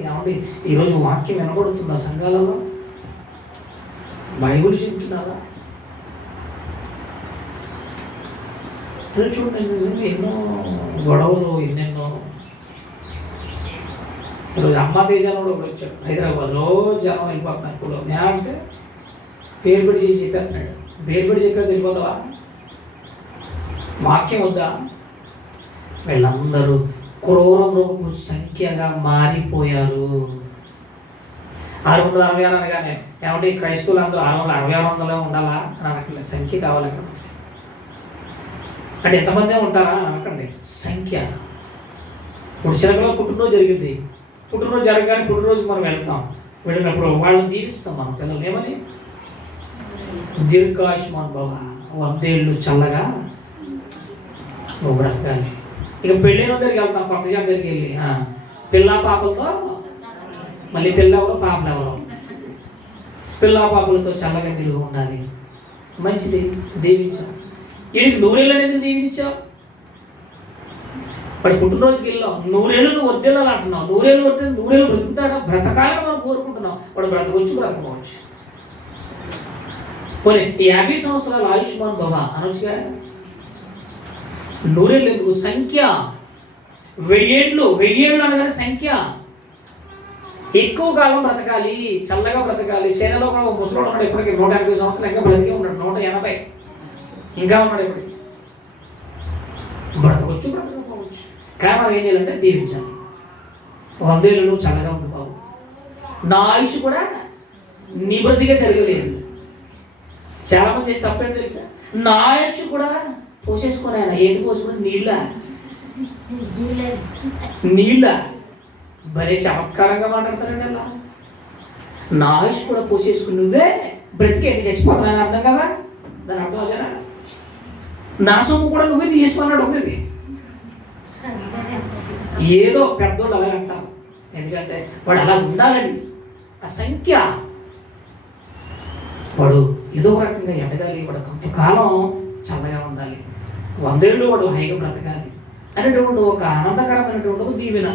ఏమండి ఈరోజు వాక్యం వినబడుతుందా సంఘాలలో? బైబిల్ చెప్తున్నారా? చూడండి నిజంగా ఎన్నో గొడవలు, ఎన్నెన్నో. ఈరోజు అమ్మ తేజాను కూడా వచ్చాడు హైదరాబాద్లో. జనం వెళ్ళిపోతున్నారు. ఇప్పుడు అంటే పేరు పెట్టి చెప్పేస్తున్నాడు. పేరు పెట్టి చెప్పేది వెళ్ళిపోతావా? వాక్యం వద్దా? వీళ్ళందరూ క్రూర మృగపు సంఖ్యగా మారిపోయారు. 666 అనగానే ఏమంటే ఈ క్రైస్తవులు అందరూ 666 ఉండాలా అని అనకండి. సంఖ్య కావాలి. అంటే ఎంతమంది ఉంటారా అనకండి, సంఖ్య. ఇప్పుడు చిలకలో పుట్టినరోజు జరిగింది. పుట్టినరోజు జరగగానే పుట్టినరోజు మనం వెళ్ళినప్పుడు వాళ్ళని దీవిస్తాం. మనం పిల్లలు ఏమని? దీర్ఘాయుష్మాన్ భవ, 100 ఏళ్ళు చల్లగా నువ్వు బ్రతకాలి. ఇక పెళ్ళైన దగ్గరికి వెళ్తాం, కొత్త జాబ్ దగ్గరికి వెళ్ళి పిల్లా పాపలతో, మళ్ళీ పిల్లెవరో పాపలు ఎవరో, పిల్లా పాపలతో చల్లగా మీరు ఉండాలి. మంచిది, దీవించావు. వీడికి 100 ఏళ్ళు అనేది దీవించావు. వాడి పుట్టినరోజుకి వెళ్ళాం, 100 ఏళ్ళు నువ్వు వర్దిల్లాలి అంటున్నావు. 100 ఏళ్ళు వర్ది 100 ఏళ్ళు బ్రతుకుతాడా? బ్రతకాలని మనం కోరుకుంటున్నాం. వాడు బ్రతకపోవచ్చు. పోనీ 50 సంవత్సరాల ఆయుష్మాన్ భవ అనొచ్చుగా. 100 ఏళ్ళు ఎందుకు? సంఖ్య. 1000 ఏళ్ళు అనగానే సంఖ్య. ఎక్కువ కాలం బ్రతకాలి, చల్లగా బ్రతకాలి. చైనాలో ఒక ముసలోడు ఉన్నాడు, ఇప్పటికీ 180 సంవత్సరాలు ఇంకా బ్రతికే ఉన్నాడు. 180 ఇంకా ఉన్నాడు. ఇప్పటికి బ్రతకొచ్చు, బ్రతకపోవచ్చు. కానీ మనం ఏం చేయాలంటే దీవించాలి. 100 ఏళ్ళు నువ్వు చల్లగా ఉండిపోవు. నా ఆయుష్ కూడా నీ బ్రతికే సరిగలేదు. చాలా మంది చేసి తప్పేంటి తెలుసా? నా ఆయుష్ కూడా పోసేసుకుని ఆయన ఏంటి పోసుకుని నీళ్ళ భలే చమత్కారంగా మాట్లాడతారండి. అలా నా ఆయుష్ కూడా పోసేసుకుని నువ్వే బ్రతికే చచ్చిపోతానని అర్థం కదా. దాని అర్థం అదేనా? నా సొమ్ము కూడా నువ్వే తీసుకున్నాడు ఉంది. ఏదో పెద్దోళ్ళు అలా అంటారు. ఎందుకంటే వాడు అలా ఉండాలని ఆ సంఖ్య. వాడు ఏదో రకంగా ఎదగాలి, వాడు కొంతకాలం చల్లగా ఉండాలి, 100 ఏళ్ళు వాడు హైగా బ్రతకాలి అనేటువంటి ఒక ఆనందకరమైనటువంటి ఒక దీవెన.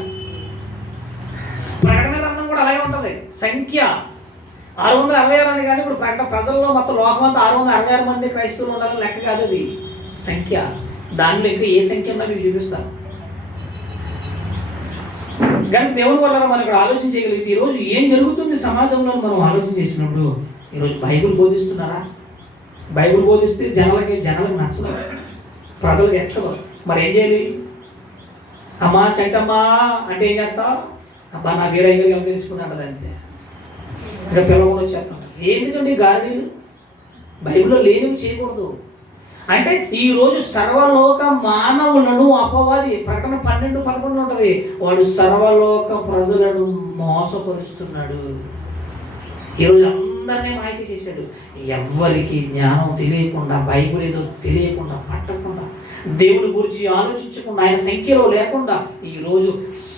ప్రకటన గ్రంథం కూడా అలాగే ఉంటుంది. సంఖ్య 666 అని కానీ ఇప్పుడు ప్రకటన ప్రజల్లో మొత్తం లోకం అంతా 666 మంది క్రైస్తవులు ఉండాలని లెక్క కాదు. అది సంఖ్య. దానిలో ఇంకా ఏ సంఖ్య ఉందో మీకు చూపిస్తాను. కానీ దేవుని వల్ల మనం ఇక్కడ ఆలోచన చేయగలిగితే ఈరోజు ఏం జరుగుతుంది సమాజంలో మనం ఆలోచన చేసినప్పుడు, ఈరోజు బైబిల్ బోధిస్తున్నారా? బైబిల్ బోధిస్తే జనాలకు నచ్చదు, ప్రజలకు ఎక్కదు. మరి ఏం చేయాలి? అమ్మా చెంటమ్మా అంటే ఏం చేస్తావు? అబ్బా నా వేరే ఎలా తెలుసుకున్నాడు అంతే. ఇంకా పిల్లలు వచ్చేస్తాం. ఎందుకంటే గాలిలు బైబిల్లో లేనివి చేయకూడదు. అంటే ఈరోజు సర్వలోక మానవులను అపవాది, ప్రకటన 12:11 ఉంటుంది, వాడు సర్వలోక ప్రజలను మోసపరుస్తున్నాడు. ఈరోజు అందరినీ మాయ చేసేసాడు. ఎవ్వరికి జ్ఞానం తెలియకుండా, బైబిల్ ఏదో తెలియకుండా, పట్టకుండా, దేవుని గురించి ఆలోచించకుండా, ఆయన సంఖ్యలో లేకుండా ఈరోజు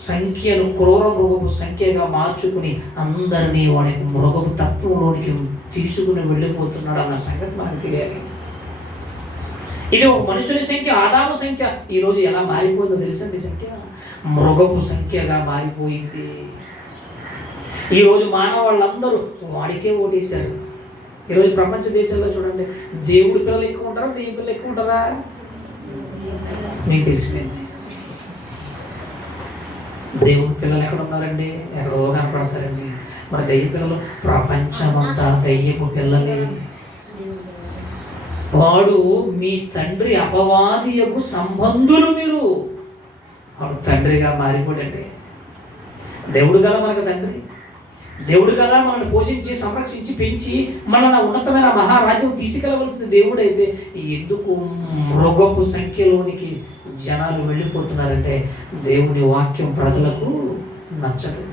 సంఖ్యను క్రూర మృగపు సంఖ్యగా మార్చుకుని అందరినీ వాడికి మృగపు తత్వంలోనికి తీసుకుని వెళ్ళిపోతున్నాడు అన్న సంగతి మనకు తెలియాలి. ఇది ఒక మనుషుని సంఖ్య, ఆదాము సంఖ్య ఈరోజు ఎలా మారిపోయిందో తెలుసండి. సంఖ్య మృగపు సంఖ్యగా మారిపోయింది. ఈరోజు మానవాళ్ళందరూ వాడికే ఓటేశారు. ఈరోజు ప్రపంచ దేశాల్లో చూడండి, దేవుడి పిల్లలు ఎక్కువ ఉంటారా, దేవుడి పిల్లలు ఎక్కువ ఉంటారా? మీకు తెలిసిపోయింది. దేవుడి పిల్లలు ఎక్కడ ఉన్నారండి? ఎక్కడో కనపడతారండి. మన దెయ్య పిల్లలు ప్రపంచమంతా దెయ్యపు పిల్లలే. వాడు మీ తండ్రి అపవాది యొక్క సంబంధులు. మీరు వాడు తండ్రిగా మారిపోడండి. దేవుడు కదా మనకు తండ్రి, దేవుడు కదా మనల్ని పోషించి సంరక్షించి పెంచి మనల్ని ఉన్నతమైన మహారాజ్యం తీసుకెళ్ళవలసిన దేవుడైతే ఎందుకు మృగపు సంఖ్యలోనికి జనాలు వెళ్ళిపోతున్నారంటే దేవుని వాక్యం ప్రజలకు నచ్చదు.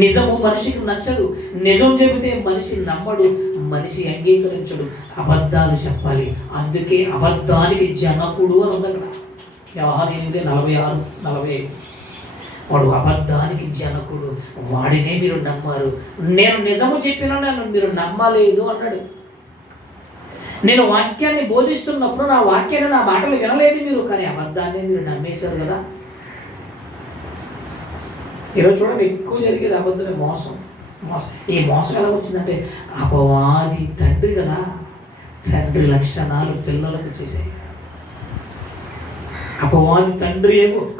నిజము మనిషికి నచ్చదు. నిజం చెబితే మనిషి నమ్మడు, మనిషి అంగీకరించడు. అబద్ధాలు చెప్పాలి. అందుకే అబద్ధానికి జనకుడు అని ఉంది అక్కడ. వ్యవహారం 8:46-45. వాడు అబద్ధానికి జనకుడు, వాడినే మీరు నమ్మారు. నేను నిజము చెప్పినా నన్ను మీరు నమ్మలేదు అన్నాడు. నేను వాక్యాన్ని బోధిస్తున్నప్పుడు నా వాక్యాన్ని, నా మాటలు వినలేదు మీరు, కానీ అబద్ధాన్ని మీరు నమ్మేశారు కదా. ఈరోజు చూడండి, ఎక్కువ జరిగేది అబద్ధమే. మోసం. ఈ మోసం ఎలా వచ్చిందంటే అపవాది తండ్రి కదా, తండ్రి లక్షణాలు పిల్లలకు చేశాయి. అపవాది తండ్రి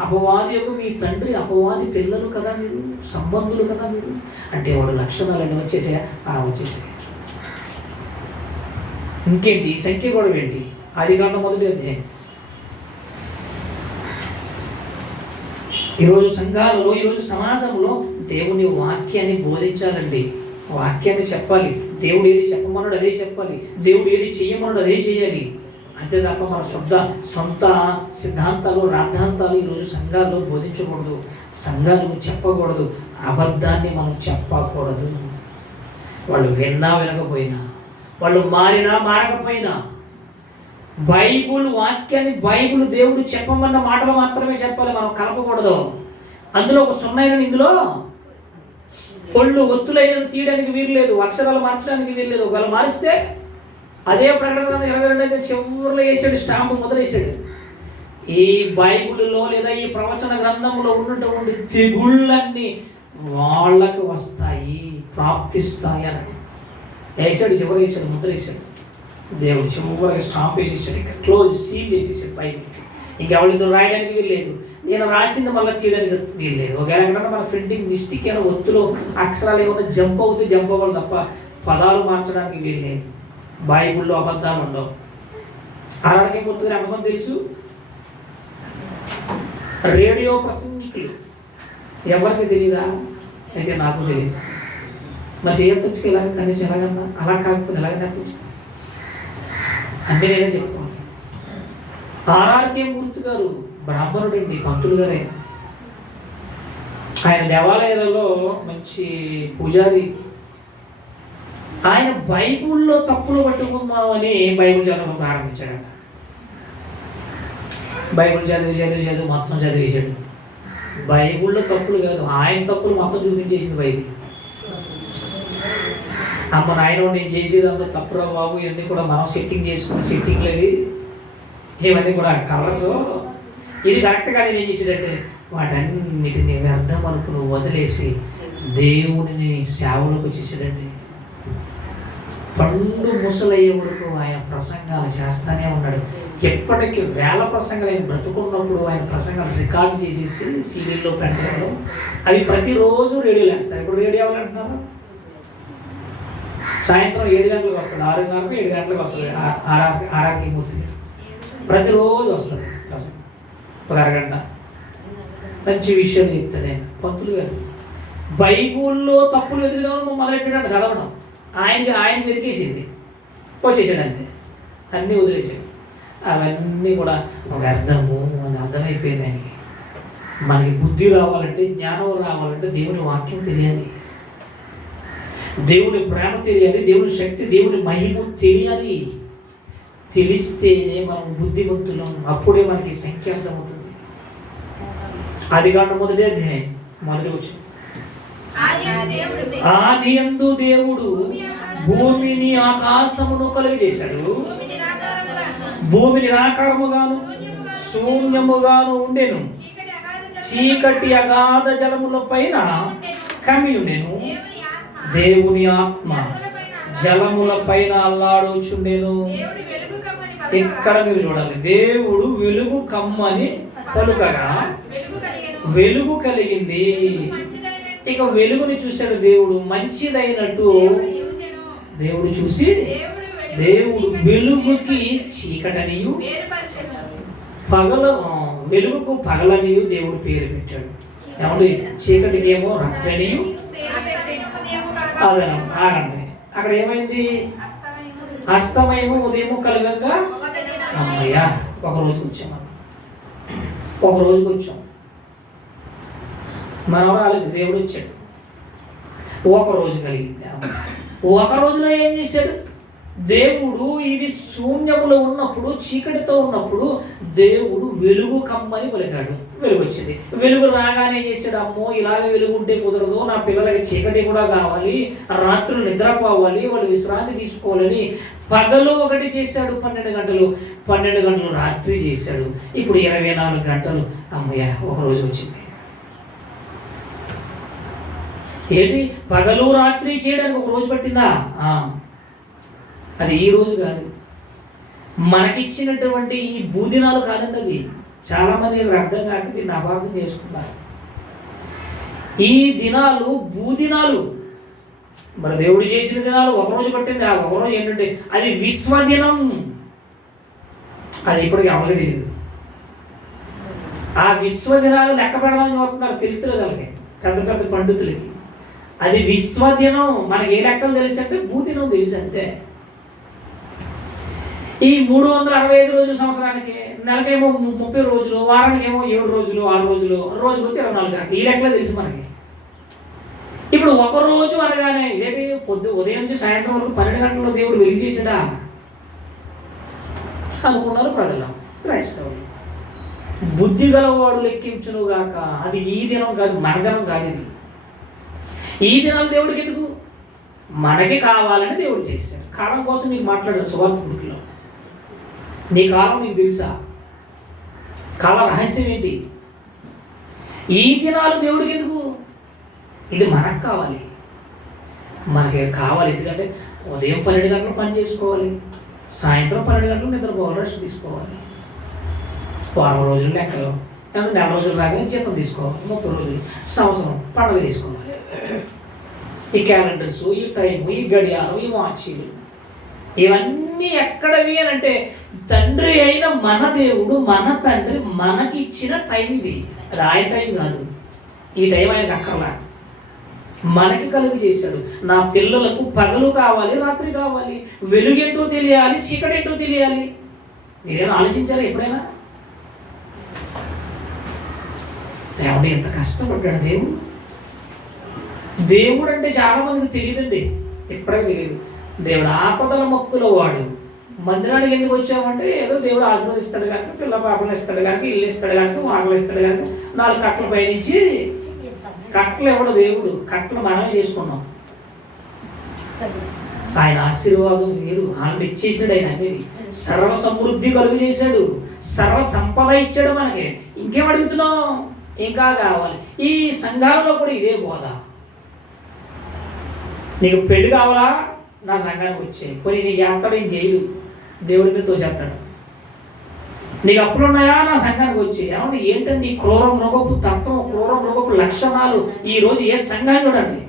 అపవాది మీ తండ్రి అపవాది పిల్లలు కదా మీరు, సంబంధులు కదా మీరు అంటే వాడు లక్షణాలన్నీ వచ్చేసాయా? వచ్చేసాయి. ఇంకేంటి ఈ సంఖ్య కూడా ఏంటి? ఆదికాండం 1వ అధ్యాయం. ఈరోజు సంఘాలలో, ఈరోజు సమాజంలో దేవుని వాక్యాన్ని బోధించాలండి. వాక్యాన్ని చెప్పాలి. దేవుడు ఏది చెప్పమన్నాడు అదే చెప్పాలి. దేవుడు ఏది చేయమన్నాడు అదే చేయాలి. అంతే తప్ప మన సొంత సిద్ధాంతాలు, రాద్ధాంతాలు ఈరోజు సంఘాల్లో బోధించకూడదు. సంఘాలు చెప్పకూడదు. అబద్ధాన్ని మనం చెప్పకూడదు. వాళ్ళు విన్నా వినకపోయినా, వాళ్ళు మారినా మారకపోయినా, బైబుల్ వాక్యాన్ని, బైబుల్ దేవుడు చెప్పమన్న మాటలు మాత్రమే చెప్పాలి. మనం కలపకూడదు. అందులో ఒక సున్నైన, ఇందులో పొళ్ళు ఒత్తులైన తీయడానికి వీలు లేదు, అక్షరాలు మార్చడానికి వీలు లేదు. ఒకవేళ మారిస్తే అదే ప్రకటన 22 చివరిలో వేసాడు, స్టాంపు మొదలేసాడు. ఈ బైబిల్లో లేదా ఈ ప్రవచన గ్రంథంలో ఉన్నటువంటి తెగుళ్ళన్నీ వాళ్ళకి వస్తాయి, ప్రాప్తిస్తాయి అని వేసాడు. చివరి వేసాడు, ముద్ర వేసాడు. దేవుడు చివరికి స్టాంప్ వేసేసాడు, ఇక్కడ క్లోజ్ సీల్ వేసేసాడు పైకి. ఇంకెవరితో రాయడానికి వీల్లేదు. నేను రాసింది మళ్ళీ తీయడానికి వీల్లేదు. ఒకవేళ ఎక్కడన్నా మన ప్రింటింగ్ మిస్టేక్ అయినా ఒత్తులో అక్షరాలు ఏమన్నా జంప్ అవ్వాలి తప్ప పదాలు మార్చడానికి వీల్లేదు. బైబిల్లో అబద్ధాలు ఉండవు. అలాగే పూర్తిగా ఎంతమంది తెలుసు? రేడియో ప్రసంగికులు. ఎవరికి తెలియదా? అయితే నాకు తెలియదు. మరి చేయొచ్చు ఇలాగ, కనీసం ఎలాగన్నా, అలా కాకపోతే ఎలాగైనా అంటే నేనే చెప్పుకోండి. ఆర్ఆర్కే మూర్తి గారు బ్రాహ్మణుడండి, పంతులు గారే. ఆయన దేవాలయాలలో మంచి పూజారి. ఆయన బైబిల్లో తప్పులు పట్టుకుందామని బైబిల్ చదవడం ప్రారంభించాడంట. బైబిల్ చదివి మొత్తం చదివేశాడు. బైబిల్లో తప్పులు కాదు, ఆయన తప్పులు మొత్తం చూపించేసింది బైబిల్. అమ్మ నాయన నేను చేసేదంతా తప్పురా బాబు, ఇవన్నీ కూడా మనం సెట్టింగ్ చేసుకుని సెట్టింగ్లు అవి ఇవన్నీ కూడా కలర్స్, ఇది కరెక్ట్గా నేను ఏం చేసేటంటే వాటన్నిటిని వ్యర్థం అనుకుని వదిలేసి దేవుడిని సేవలోకి వచ్చేసాడండి. పండు ముసలయ్యే వరకు ఆయన ప్రసంగాలు చేస్తానే ఉన్నాడు. ఎప్పటికీ వేల ప్రసంగాలు ఆయన బ్రతుకున్నప్పుడు ఆయన ప్రసంగాలు రికార్డు చేసేసి సీరియల్లో పెట్టడంలో అవి ప్రతిరోజు రేడియోలు వేస్తారు. ఇప్పుడు రేడియో ఎవరు అంటున్నారు? సాయంత్రం 7 గంటలకు వస్తుంది, 6 గంటలకు 7 గంటలకు వస్తుంది. ఆర్ఆర్కే మూర్తి ప్రతిరోజు వస్తుంది ప్రసంగం, ఒక అరగంట మంచి విషయాలు చెప్తాడు ఆయన. పంతులు గారు బైబుల్లో తప్పులు వెతుకుదామని మొదలెట్టాడు చదవడం. ఆయన వెతికేసింది, వచ్చేసాడు అంతే, అన్నీ వదిలేసాడు. అవన్నీ కూడా ఒక అర్థము అని అర్థమైపోయింది ఆయనకి. మనకి బుద్ధి రావాలంటే, జ్ఞానం రావాలంటే దేవుని వాక్యం తెలియాలి. దేవుని ప్రేమ తెలియాలి, దేవుని శక్తి, దేవుని మహిమ తెలియాలి. తెలిస్తేనే మనం బుద్ధిమంతులం. అప్పుడే మనకి సంఖ్య అర్థమవుతుంది. ఆదికాండం 1వ అధ్యాయం 1వ వచనం. ఆదియందు దేవుడు భూమిని ఆకాశమును కలుగజేశాడు. భూమి నిరాకారముగాను శూన్యముగాను ఉండెను. చీకటి అగాధ జలముల పైన కమ్మి ఉండెను. దేవుని ఆత్మ జలముల పైన అల్లాడుచుండెను. ఇక్కడ మీరు చూడాలి, దేవుడు వెలుగు కమ్మని పలుకగా వెలుగు కలిగింది. ఇక వెలుగుని చూశాడు దేవుడు, మంచిదైనట్టు దేవుడు చూసి దేవుడు వెలుగుకి చీకటనియు వెలుగుకు పగలనియు దేవుడు పేరు పెట్టాడు. ఏమంటే చీకటికి ఏమో రాత్రనియు అదనం. ఆగండి, అక్కడ ఏమైంది? అస్తమయము ఉదయము కలగగా అమ్మయ్యా ఒక రోజుకి వచ్చాం. ఒక రోజుకి వచ్చాం, మనం రాలేదు, దేవుడు వచ్చాడు. ఒక రోజు కలిగింది. ఒక రోజులో ఏం చేశాడు దేవుడు? ఇది శూన్యములో ఉన్నప్పుడు, చీకటితో ఉన్నప్పుడు దేవుడు వెలుగు కమ్మని పలికాడు. వెలుగు వచ్చింది. వెలుగు రాగానే ఏం చేశాడు? అమ్మో ఇలాగ వెలుగు ఉంటే కుదరదు, నా పిల్లలకి చీకటి కూడా కావాలి, రాత్రులు నిద్రపోవాలి, వాళ్ళు విశ్రాంతి తీసుకోవాలని పగలు ఒకటి చేశాడు. 12 గంటలు 12 గంటలు రాత్రి చేశాడు. ఇప్పుడు 24 గంటలు. అమ్మయ్య ఒక రోజు వచ్చింది. ఏంటి పగలు రాత్రి చేయడానికి ఒక రోజు పట్టిందా? అది ఈ రోజు కాదు, మనకిచ్చినటువంటి ఈ భూదినాలు కాదండి. అది చాలామంది అర్థం కాక దీన్ని అపార్థం చేసుకున్నారు. ఈ దినాలు భూదినాలు. మన దేవుడు చేసిన దినాలు ఒక రోజు పట్టింది. ఆ ఒక రోజు ఏంటంటే అది విశ్వదినం. అది ఇప్పటికీ అమలు తెలియదు. ఆ విశ్వదినాలు లెక్క పెడదామని చూస్తున్నారు, తెలుస్తుంది వాళ్ళకి, పెద్ద పెద్ద పండితులకి. అది విశ్వదినం. మనకి ఏ లెక్కలు తెలుసు అంటే భూదినం తెలుసు అంతే. ఈ 365 రోజులు సంవత్సరానికి, నెలకేమో 30 రోజులు, వారానికేమో 7 రోజులు, 6 రోజులు, రోజుకు వచ్చి 24 గంటలు. ఈ లెక్కలో తెలుసు మనకి. ఇప్పుడు ఒక రోజు అనగానే ఇదేంటి ఉదయం నుంచి సాయంత్రం వరకు 12 గంటల్లో దేవుడు వెలుగు చేసాడా అనుకున్నారు ప్రజలు, క్రైస్తవులు. బుద్ధి గలవాడు లెక్కించును గాక. అది ఈ దినం కాదు, మన దినం కాదు. ఇది ఈ దినాలు దేవుడికి ఎందుకు? మనకి కావాలని దేవుడు చేశాడు. కాలం కోసం నీకు మాట్లాడాడు సువార్తికుడిలో. నీ కాలం నీకు తెలుసా? కాల రహస్యం ఏంటి? ఈ దినాలు దేవుడికి ఎందుకు? ఇది మనకు కావాలి, మనకి కావాలి. ఎందుకంటే ఉదయం 12 గంటలు పని చేసుకోవాలి, సాయంత్రం 12 గంటలు నిద్రపోవాలి, రెస్ట్ తీసుకోవాలి. వారం రోజులు లెక్కలు, నెల రోజులు రాగానే జీతం తీసుకోవాలి, 30 రోజులు, సంవత్సరం పండుగ తీసుకోవాలి. ఈ క్యాలెండర్స్, ఈ టైం, ఈ గడియారం, ఈ వాచీలు, ఇవన్నీ ఎక్కడవి అని అంటే తండ్రి అయిన మన దేవుడు, మన తండ్రి మనకి ఇచ్చిన టైం ఇది. అది ఆయన టైం కాదు. ఈ టైం ఆయనకు అక్కర్లా, మనకి కలుగు చేశాడు. నా పిల్లలకు పగలు కావాలి, రాత్రి కావాలి, వెలుగేంటో తెలియాలి, చీకటేంటో తెలియాలి. మీరేమో ఆలోచించారా ఎప్పుడైనా? దేవుడు ఎంత కష్టపడ్డాడు దేవుడు. దేవుడు అంటే చాలా మందికి తెలియదండి, ఎప్పుడైనా తెలియదు. దేవుడు ఆపదల మొక్కులో వాడు. మందిరానికి ఎందుకు వచ్చామంటే ఏదో దేవుడు ఆశీర్వదిస్తాడు కనుక, పిల్ల పాపలు ఇస్తాడు కనుక, ఇల్లు ఇస్తాడు కనుక, వాకలు ఇస్తాడు కనుక, 4 కట్టలు పైనుంచి. కట్టలు ఎవడు దేవుడు, కట్టలు మనమే చేసుకున్నాం. ఆయన ఆశీర్వాదం వేరు. ఆయన ఇచ్చేసాడు. ఆయన అనేది సర్వ సమృద్ధి కలుగు చేశాడు, సర్వ సంపద ఇచ్చాడు మనకి. ఇంకేం అడుగుతున్నాం? ఇంకా కావాలి. ఈ సంఘాలలో కూడా ఇదే బోధ. నీకు పెళ్లి కావాలా? నా సంఘానికి వచ్చే. పోనీ నీకు చేస్తాడు, ఏం చేయడు, దేవుడి మీద తోసేస్తాడు. నీకు అప్పులు ఉన్నాయా? నా సంఘానికి వచ్చి. ఏమంటే ఏంటంటే ఈ క్రూర మృగపు తత్వం, క్రూర మృగపు లక్షణాలు ఈరోజు ఏ సంఘాన్ని చూడండి.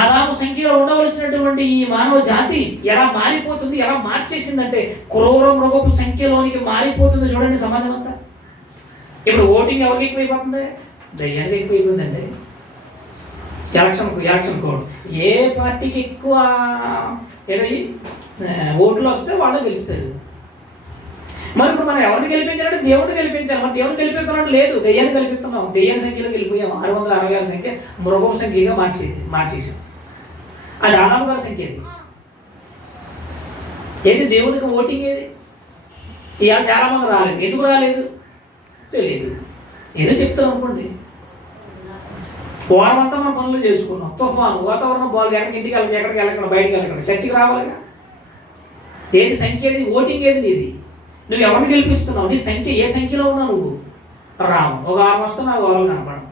ఆదాము సంఖ్యలో ఉండవలసినటువంటి ఈ మానవ జాతి ఎలా మారిపోతుంది, ఎలా మార్చేసిందంటే క్రూర మృగపు సంఖ్యలోనికి మారిపోతుంది. చూడండి సమాజం అంతా. ఇప్పుడు ఓటింగ్ ఎవరికి ఎక్కువైపోతుంది? దయ్యానికి ఎక్కువైపోయిందండి. ఎలక్షన్ కోడ్ ఏ పార్టీకి ఎక్కువ ఓట్లు వస్తే వాళ్ళు గెలుస్తారు. మరి ఇప్పుడు మనం ఎవరిని గెలిపించాలంటే దేవుడిని గెలిపించాలి. మరి దేవుడిని గెలిపిస్తున్నాడు లేదు, దెయ్యాన్ని గెలిపిస్తున్నాం. దెయ్యాన్ని సంఖ్యలో గెలిపోయాం. 666 సంఖ్య మృగం సంఖ్యగా మార్చేసాం. అది ఆదాము గారి సంఖ్య. ఏది దేవుడికి ఓటింగ్ ఏది? ఇవాళ చాలామంది రాలేదు. ఎందుకు రాలేదు తెలియదు. ఏదో చెప్తాం అనుకోండి. వారం అంతా మనం పనులు చేసుకున్నాం. తుఫాను వాతావరణం బాగా ఇంటికి వెళ్ళక, ఎక్కడికి వెళ్ళకుండా, బయటికి వెళ్ళకుండా, చర్చికి రావాలిగా. ఏది సంఖ్య? ఏది ఓటింగ్? ఏది నీది? నువ్వు ఎవరిని గెలిపిస్తున్నావు? నీ సంఖ్య ఏ సంఖ్యలో ఉన్నావు నువ్వు? రాము ఒక 6 వస్తా నాకు ఓరలు కనపడడం.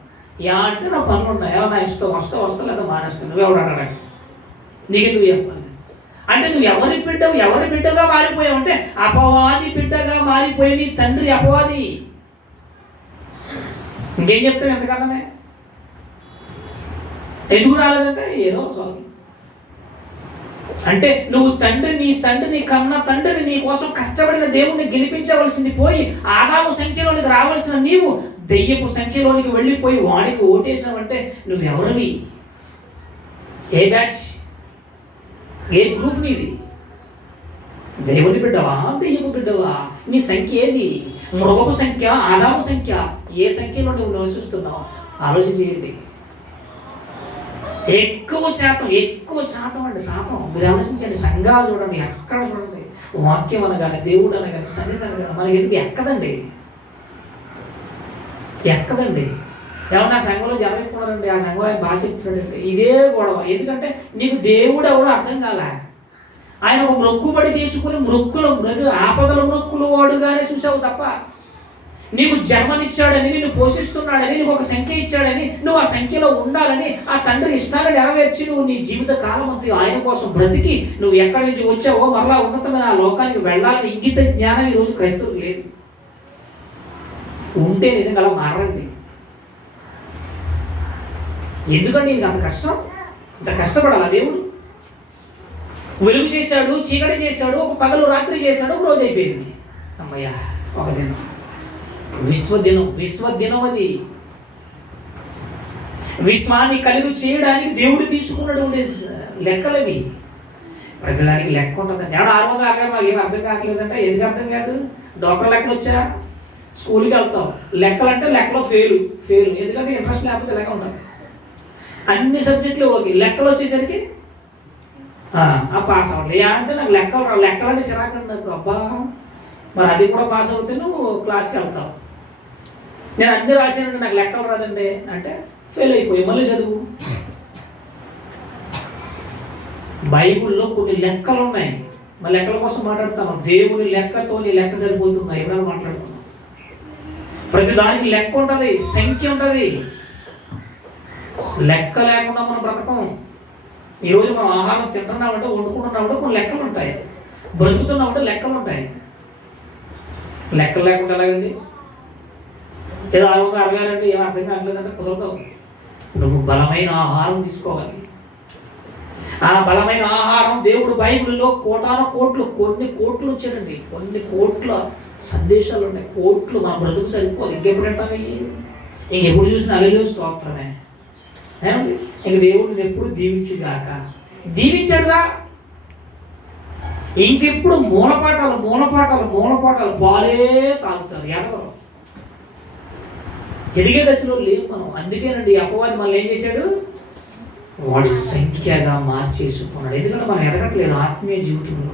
అంటే నా పనులు ఉన్నాయా, నా ఇష్టం వస్తా లేదా మానేస్తాను. నువ్వు ఎవరు అడగ నీకెందుకు చెప్పాలి? అంటే నువ్వు ఎవరి బిడ్డగా మారిపోయావు అంటే అపవాది బిడ్డగా మారిపోయి నీ తండ్రి అపవాది. ఇంకేం చెప్తావు ఎంతకన్నానే? ఎందుకు రాలేదంటే ఏదో చాలు. అంటే నువ్వు నీ తండ్రిని కన్న తండ్రిని నీ కోసం కష్టపడిన దేవుణ్ణి గెలిపించవలసింది పోయి ఆదాము సంఖ్యలోనికి రావాల్సిన నీవు దెయ్యపు సంఖ్యలోనికి వెళ్ళిపోయి వాడికి ఓటేసావంటే నువ్వెవరివి? ఏ బ్యాచ్? ఏ గ్రూప్ నీది? దేవుని బిడ్డవా, దెయ్యపు బిడ్డవా? నీ సంఖ్య ఏది? మృగపు సంఖ్య, ఆదాము సంఖ్య? ఏ సంఖ్యలో నువ్వు నివసిస్తున్నావు? ఆలోచన చేయండి. ఎక్కువ శాతం అండి శాతం. మీరు ఆలోచించండి. సంఘాలు చూడండి, ఎక్కడ చూడండి వాక్యం అనగానే, దేవుడు అనగానే, సన్నిధి అనగానే మనకి ఎందుకు ఎక్కదండి. ఏమన్నా ఆ సంఘంలో జనం ఎక్కున్నారండి, ఆ సంఘంలో ఆయన బాగా చెప్తున్నాడండి. ఇదే గొడవ. ఎందుకంటే నీకు దేవుడు ఎవరో అర్థం కాలే. ఆయన ఒక మొక్కుబడి చేసుకుని ఆపదల మొక్కులు వాడుగానే చూసావు తప్ప నీకు జన్మనిచ్చాడని, నిన్ను పోషిస్తున్నాడని, నీకు ఒక సంఖ్య ఇచ్చాడని, నువ్వు ఆ సంఖ్యలో ఉండాలని, ఆ తండ్రి ఇష్టాన్ని నెరవేర్చి నువ్వు నీ జీవిత కాలం అంతా ఆయన కోసం బ్రతికి నువ్వు ఎక్కడి నుంచి వచ్చావో మరలా ఉన్నతమైన ఆ లోకానికి వెళ్ళాలని ఇంగిత జ్ఞానం ఈరోజు క్రైస్తవులకు లేదు. ఉంటే నిజంగా అలా మారండి. ఎందుకండి నీకు అంత కష్టం? అంత కష్టపడాలా? దేవుడు వెలుగు చేశాడు, చీకటి చేశాడు, ఒక పగలు రాత్రి చేశాడు, ఒక రోజు అయిపోయింది. అమ్మయ్యా, ఒక దినం, విశ్వదినం. అది విశ్వాన్ని కలిగి చేయడానికి దేవుడు తీసుకున్నటువంటి లెక్కలవి. ప్రతిదానికి లెక్క ఉంటుందండి. ఎవడు 666 మాకు ఏం అర్థం కావట్లేదంటే ఎందుకు అర్థం కాదు? డాక్టర్ లెక్కలు వచ్చా? స్కూల్కి వెళ్తాం, లెక్కలు అంటే లెక్కలో ఫెయిల్. ఎందుకంటే ఇంట్రెస్ట్ లేకపోతే లెక్క ఉంటుంది. అన్ని సబ్జెక్టులు ఓకే, లెక్కలు వచ్చేసరికి పాస్ అవ్వాలి. అంటే నాకు లెక్కలు అంటే చిరాకండి నాకు. అబ్బా, మరి అది కూడా పాస్ అవుతే నువ్వు క్లాస్కి వెళ్తావు. నేను అన్ని రాశానండి, నాకు లెక్కలు రాదండి అంటే ఫెయిల్ అయిపోయి మళ్ళీ చదువు. బైబిల్లో కొన్ని లెక్కలు ఉన్నాయి. మరి లెక్కల కోసం మాట్లాడుతాను. దేవుని లెక్కతో నీ లెక్క సరిపోతుందా? ఎప్పుడైనా మాట్లాడుతున్నాం. ప్రతిదానికి లెక్క ఉంటుంది, సంఖ్య ఉంటుంది. లెక్క లేకుండా మనం బ్రతకం. ఈరోజు మనం ఆహారం తింటున్నామంటే, వండుకుంటున్నామంటే కొన్ని లెక్కలు ఉంటాయి. బ్రతుకుతున్నామంటే లెక్కలు ఉంటాయి. లెక్కలు లేకుండా ఎలాగండి? ఏదో 666 అంటే ఏం అర్థం కావట్లేదంటే కుదరదు. నువ్వు బలమైన ఆహారం తీసుకోవాలి. ఆ బలమైన ఆహారం దేవుడు బైబిల్లో కొన్ని కోట్లు వచ్చాడండి. కొన్ని కోట్ల సందేశాలు ఉన్నాయి. కోట్లు మన బ్రతుకు సరిపోదు. ఇంకెప్పుడు చూసినా అల్లెలు స్తోత్రమే. ఏమండి? ఇంక దేవుడిని ఎప్పుడు దీవించుగాక. దీవించాడుగా. ఇంకెప్పుడు మూలపాటాలు పాలే తాగుతారు. ఎడవరు. ఎదిగే దశలో లేవు మనం. అందుకేనండి అపవాది మనల్ని ఏం చేశాడు? వాడి సంఖ్యగా మార్చేసుకున్నాడు. ఎందుకంటే మనం ఎదగట్లేదు ఆత్మీయ జీవితంలో.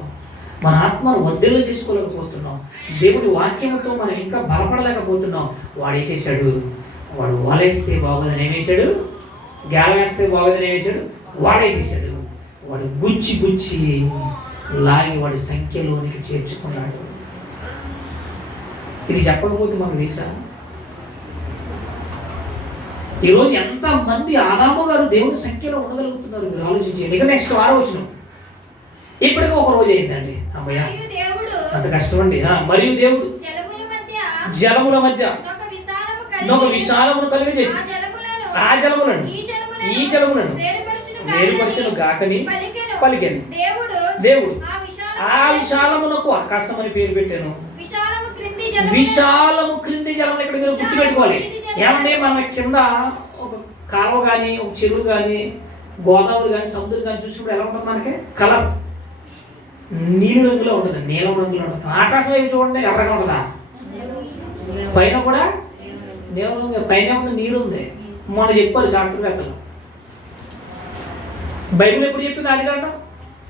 మన ఆత్మను వర్ధిల్ల చేసుకోలేకపోతున్నాం. దేవుడి వాక్యంతో మనం ఇంకా బలపడలేకపోతున్నాం. వాడు వేసేసాడు. వాడు వాలేస్తే బాగోదని ఏమేశాడు? గేల వేస్తే బాగోదని ఏమేశాడు? వాడేసేసాడు. వాడు గుచ్చి లాగి వాడి సంఖ్యలోనికి చేర్చుకున్నాడు. ఇది చెప్పకపోతే మాకు తెలుసా? ఈరోజు ఎంతమంది ఆదాము గారు దేవుని సంఖ్యలో ఉండగలుగుతున్నారు? మీరు ఆలోచించండి. ఇక నెక్స్ట్ వారం వచ్చిన ఇప్పటికీ ఒక రోజు అయిందండి. అమ్మయ్య, అంత కష్టం అండి. మరియు దేవుడు జలముల మధ్య ఒక విశాలమును కలిగజేసి ఆ జలములను ఈ జలములను వేరుపరచును గాకని పలికెను. దేవుడు ఆ విశాలమునకు ఆకాశం అని పేరు పెట్టాను. విశాలము క్రింది జలం. ఇక్కడ మీరు గుర్తుపెట్టుకోవాలి. ఏమంటే మన కింద ఒక కాలువ కానీ, ఒక చెరువు కానీ, గోదావరి కానీ, సముద్రం కానీ చూసినప్పుడు ఎలా ఉంటుంది? మనకి కలర్ నీలి రంగులో ఉంటుంది, నీలం రంగులో ఉంటుంది. ఆకాశం వైపు చూడండి, ఎర్రగా ఉంటుందా? పైన కూడా నీలం రంగు, పైన ఉంది నీరు ఉంది. మొన్న చెప్పారు శాస్త్రవేత్తలు. బైబిల్ ఎప్పుడు చెప్పింది? అది కాదు,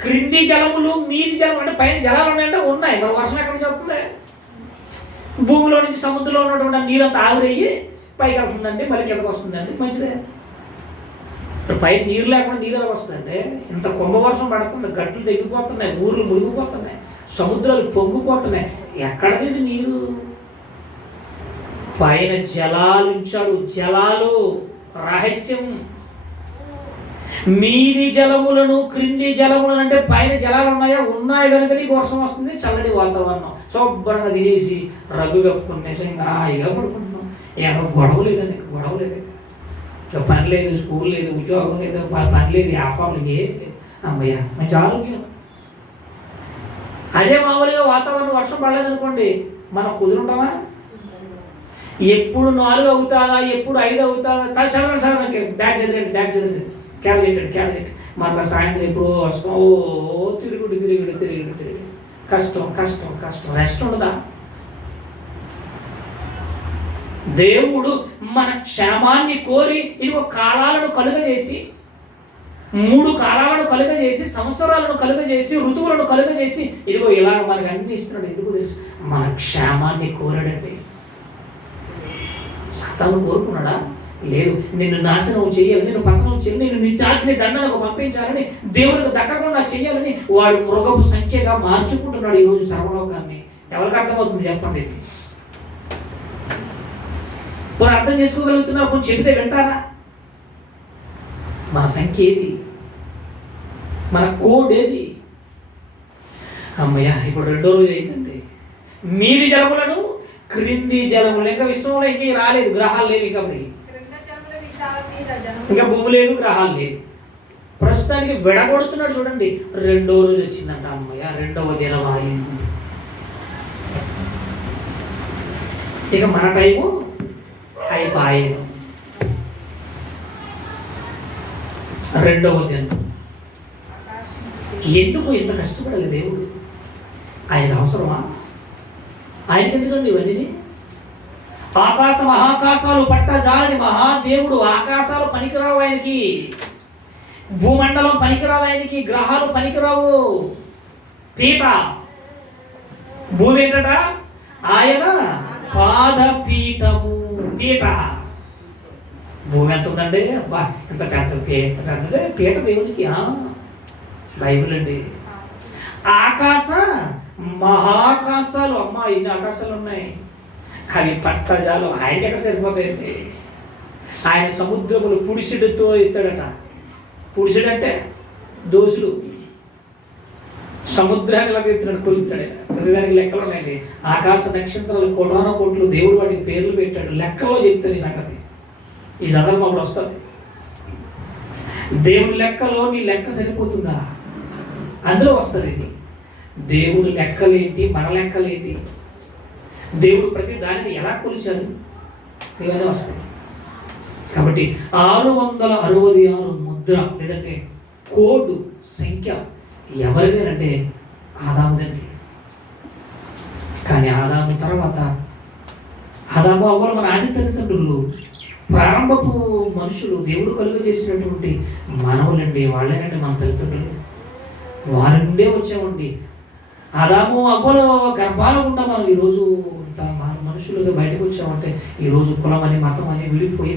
క్రింది జలములు మీది జలములు, అంటే పైన జలాలు ఉన్నాయంటే ఉన్నాయి. మరి వర్షం ఎక్కడి నుంచి వస్తుంది? భూమిలో నుంచి సముద్రంలో ఉన్నటువంటి నీరంతా ఆవిరయ్యి పైకి వస్తుందండి, మళ్ళీ కిందకు వస్తుందండి. మంచిదే. ఇప్పుడు పైన నీరు లేకుండా నీరు ఎలా వస్తుందండి? ఇంత కుంభవర్షం పడుతుంది, గట్లు తెగిపోతున్నాయి, ఊర్లు మునిగిపోతున్నాయి, సముద్రాలు పొంగిపోతున్నాయి. ఎక్కడది ఇది నీరు? పైన జలాలు ఉంచాడు. జలాలు రహస్యం. మీది జలములను క్రింది జలములను, అంటే పైన జలాలు ఉన్నాయా? ఉన్నాయి కనుక నీకు వర్షం వస్తుంది. చల్లటి వాతావరణం, శుభ్రంగా తినేసి రగ్గు కప్పుకుని నిజంగా హాయిగా పడుకుంటున్నాం. ఏమో గొడవ లేదండి, గొడవ లేదు, పని లేదు, స్కూల్ లేదు, ఉద్యోగం లేదు, పని లేదు, వ్యాపారం ఏం లేదు. అమ్మయ్య మంచి ఆరోగ్యం. అదే మామూలుగా వాతావరణం వర్షం పడలేదనుకోండి, మనం కుదురుంటామా? ఎప్పుడు 4 అవుతారా, ఎప్పుడు 5 అవుతారా, సడన్ బ్యాగ్ చదివండి, క్యారేజ్ మళ్ళీ సాయంత్రం ఎప్పుడు వస్తాం. ఓ తిరుగుడు కష్టం. రెస్ట్ ఉండదా? దేవుడు మన క్షేమాన్ని కోరి ఇదిగో కాలాలను కలుగజేసి, 3 కాలాలను కలుగజేసి, సంవత్సరాలను కలుగజేసి, ఋతువులను కలుగజేసి, ఇదిగో ఇలా మనకి అన్ని ఇస్తున్నాడు. ఎందుకు తెలుసు? మన క్షేమాన్ని కోరాడండి. సతాను కోరుకున్నాడా? లేదు. నిన్ను నాశనం చేయాలి, నిన్ను పతనం చేయాలి, నిన్ను నిజాగ్ని దండనకు పంపించాలని, దేవునికి దక్కకుండా చేయాలని వాడు మృగపు సంఖ్యగా మార్చుకుంటున్నాడు ఈరోజు సర్వలోకాన్ని. ఎవరికి అర్థమవుతుంది చెప్పండి? పోనీ అర్థం చేసుకోగలుగుతున్నారు? కొంచెం చెబితే వింటారా? మన సంఖ్య ఏది? మన కోడ్ ఏది? అమ్మయ్య, ఇప్పుడు 2వ రోజు అయిందండి. మీది జలములను క్రింది జలములు. ఇంకా విశ్వంలో ఇంక రాలేదు, గ్రహాలు లేవు, ఇంకా భూమి లేదు, గ్రహాలు లేవు. ప్రస్తుతానికి విడగొడుతున్నాడు. చూడండి, 2వ రోజు వచ్చిందంట. అమ్మయ్య, 2వ దినం అయింది. ఇక మన టైము అయిపోయాను. 2వ దినం. ఎందుకు ఇంత కష్టపడాలి దేవుడు? ఆయనకు అవసరమా? ఆయనకి ఎందుకండి ఇవన్నీ? ఆకాశ మహాకాశాలు పట్టజాలని మహాదేవుడు. ఆకాశాలు పనికిరావు ఆయనకి, భూమండలం పనికిరావు ఆయనకి, గ్రహాలు పనికిరావు. పీఠ భూమి ఏంటట? ఆయన పాదపీఠము. పీఠ. భూమి ఎంత ఉందండి? అబ్బా, ఇంత పెద్దదే పీఠ దేవునికి. బైబిల్ అండి. ఆకాశ మహాకాశాలు. అమ్మా, ఇన్ని ఆకాశాలు ఉన్నాయి. అవి పట్టజాలం. ఆయనకి ఎక్కడ సరిపోతాయండి? ఆయన సముద్రములు పుడిసిడితో ఎత్తాడట. పుడిసిడు అంటే దోసులు. సముద్రానికి లాగా ఎత్తున్నాడు, కొలుతాడు. ప్రతిదానికి లెక్కలు ఉన్నాయండి. ఆకాశ నక్షత్రాలు కోట్లు దేవుడు వాటికి పేర్లు పెట్టాడు. లెక్కలో చెప్తాను ఈ సంగతి. ఈ సందర్భంలో వస్తుంది. దేవుడి లెక్కలో నీ లెక్క సరిపోతుందా? అందులో వస్తుంది ఇది. దేవుడి లెక్కలేంటి, మన లెక్కలేంటి, దేవుడు ప్రతి దానిని ఎలా కొలిచారు, ఇవన్నీ వస్తాయి. కాబట్టి 666 ముద్ర లేదంటే కోడ్ సంఖ్య ఎవరిదేనంటే ఆదాముదండి. కానీ ఆదాము తర్వాత, ఆదాము అవ్వలు మన ఆది తల్లిదండ్రులు, ప్రారంభపు మనుషులు, దేవుడు కలుగజేసినటువంటి మానవులండి. వాళ్ళేనండి మన తల్లిదండ్రులు. వారి నుండే వచ్చామండి. ఆదాము అవ్వలు గర్భాల గుండా మనం ఈరోజు మనుషులుగా బయటకు వచ్చామంటే, ఈరోజు కులం అని మతం అని విడిపోయి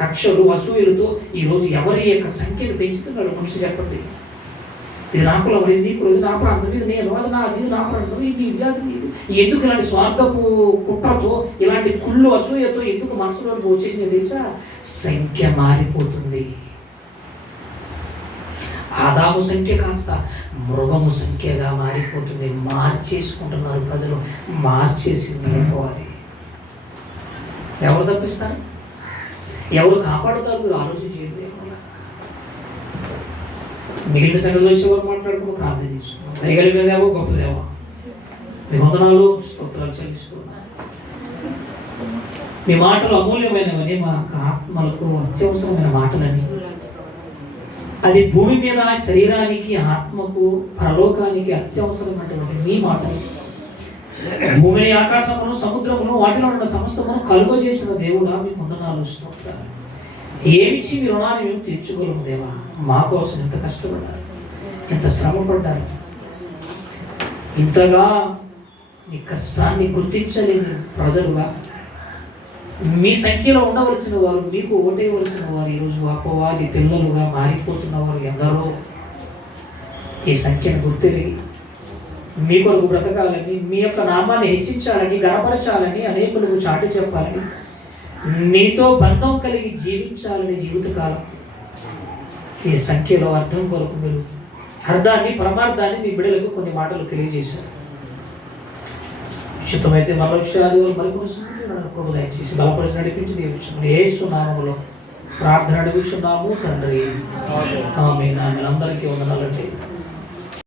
కక్షలు అసూయలతో ఈరోజు ఎవరి యొక్క సంఖ్యను పెంచుతున్నాడు మనిషి? చెప్పండి. ఇది నా కులం, ఇది నీ కులం, ఇది నా ప్రాంతం, ఇది నేను, అది నాది, ఇది నా ప్రాంతం, ఇది అది. ఎందుకు ఇలాంటి స్వార్థపు కుట్రతో, ఇలాంటి కుళ్ళు అసూయతో ఎందుకు మనసులోకి వచ్చేసింది తెలుసా? సంఖ్య మారిపోతుంది. ఆదాము సంఖ్య కాస్త మృగము సంఖ్యగా మారిపోతుంది. మార్చేసుకుంటున్నారు ప్రజలు. మార్చేసి వెళ్ళిపోవాలి. ఎవరు తప్పిస్తారు? ఎవరు కాపాడుతారు? మీరు ఆలోచించేది. మిగిలిన సంగతి వచ్చి ఎవరు మాట్లాడుకో ప్రార్థన చేసుకున్నాం. దయగలిగినదేవో గొప్పదేవో మీ వందనాలు స్తోత్రాలు చెల్లిస్తున్నాను. మీ మాటలు అమూల్యమైనవని, మా ఆత్మలకు అత్యవసరమైన మాటలని అది భూమి మీద శరీరానికి, ఆత్మకు, పరలోకానికి అత్యవసరమైనటువంటి మీ మాటలు. భూమిని, ఆకాశమును, సముద్రమును, వాటిలో ఉన్న సమస్తమును కలుగజేసిన దేవుడా మీకు వందనాలు, స్తోత్రాలు. ఏమిచ్చి మీ రుణాన్ని మేము తీర్చుకోలేము దేవా. మా కోసం ఎంత కష్టపడ్డారు, ఎంత శ్రమపడ్డారు. ఇంతగా మీ కష్టాన్ని గుర్తించలేని ప్రజలుగా, మీ సంఖ్యలో ఉండవలసిన వారు, మీకు ఓటేయవలసిన వారు ఈరోజు అపవాది పిల్లలుగా మారిపోతున్న వారు ఎందరో. ఈ సంఖ్యను గుర్తెరిగి మీ కొరకు బ్రతకాలని, మీ యొక్క నామాన్ని హెచ్చించాలని, గణపరచాలని, అనేకులకు చాటి చెప్పాలని, మీతో బంధం కలిగి జీవించాలని జీవితకాలం ఈ సంఖ్యలో అర్థం కొరకు మీరు అర్థాన్ని, పరమార్థాన్ని మీ బిడ్డలకు కొన్ని మాటలు తెలియజేశారు. ఉచితమైతే మరో విషయాలు మరికొన్ని దయచేసి బలపరిచి నడిపించి దీవించండి. యేసు నామములో ప్రార్థన అడుగుచున్నాము తండ్రి. ఆమేన్. అందరికీ వందనాలండి.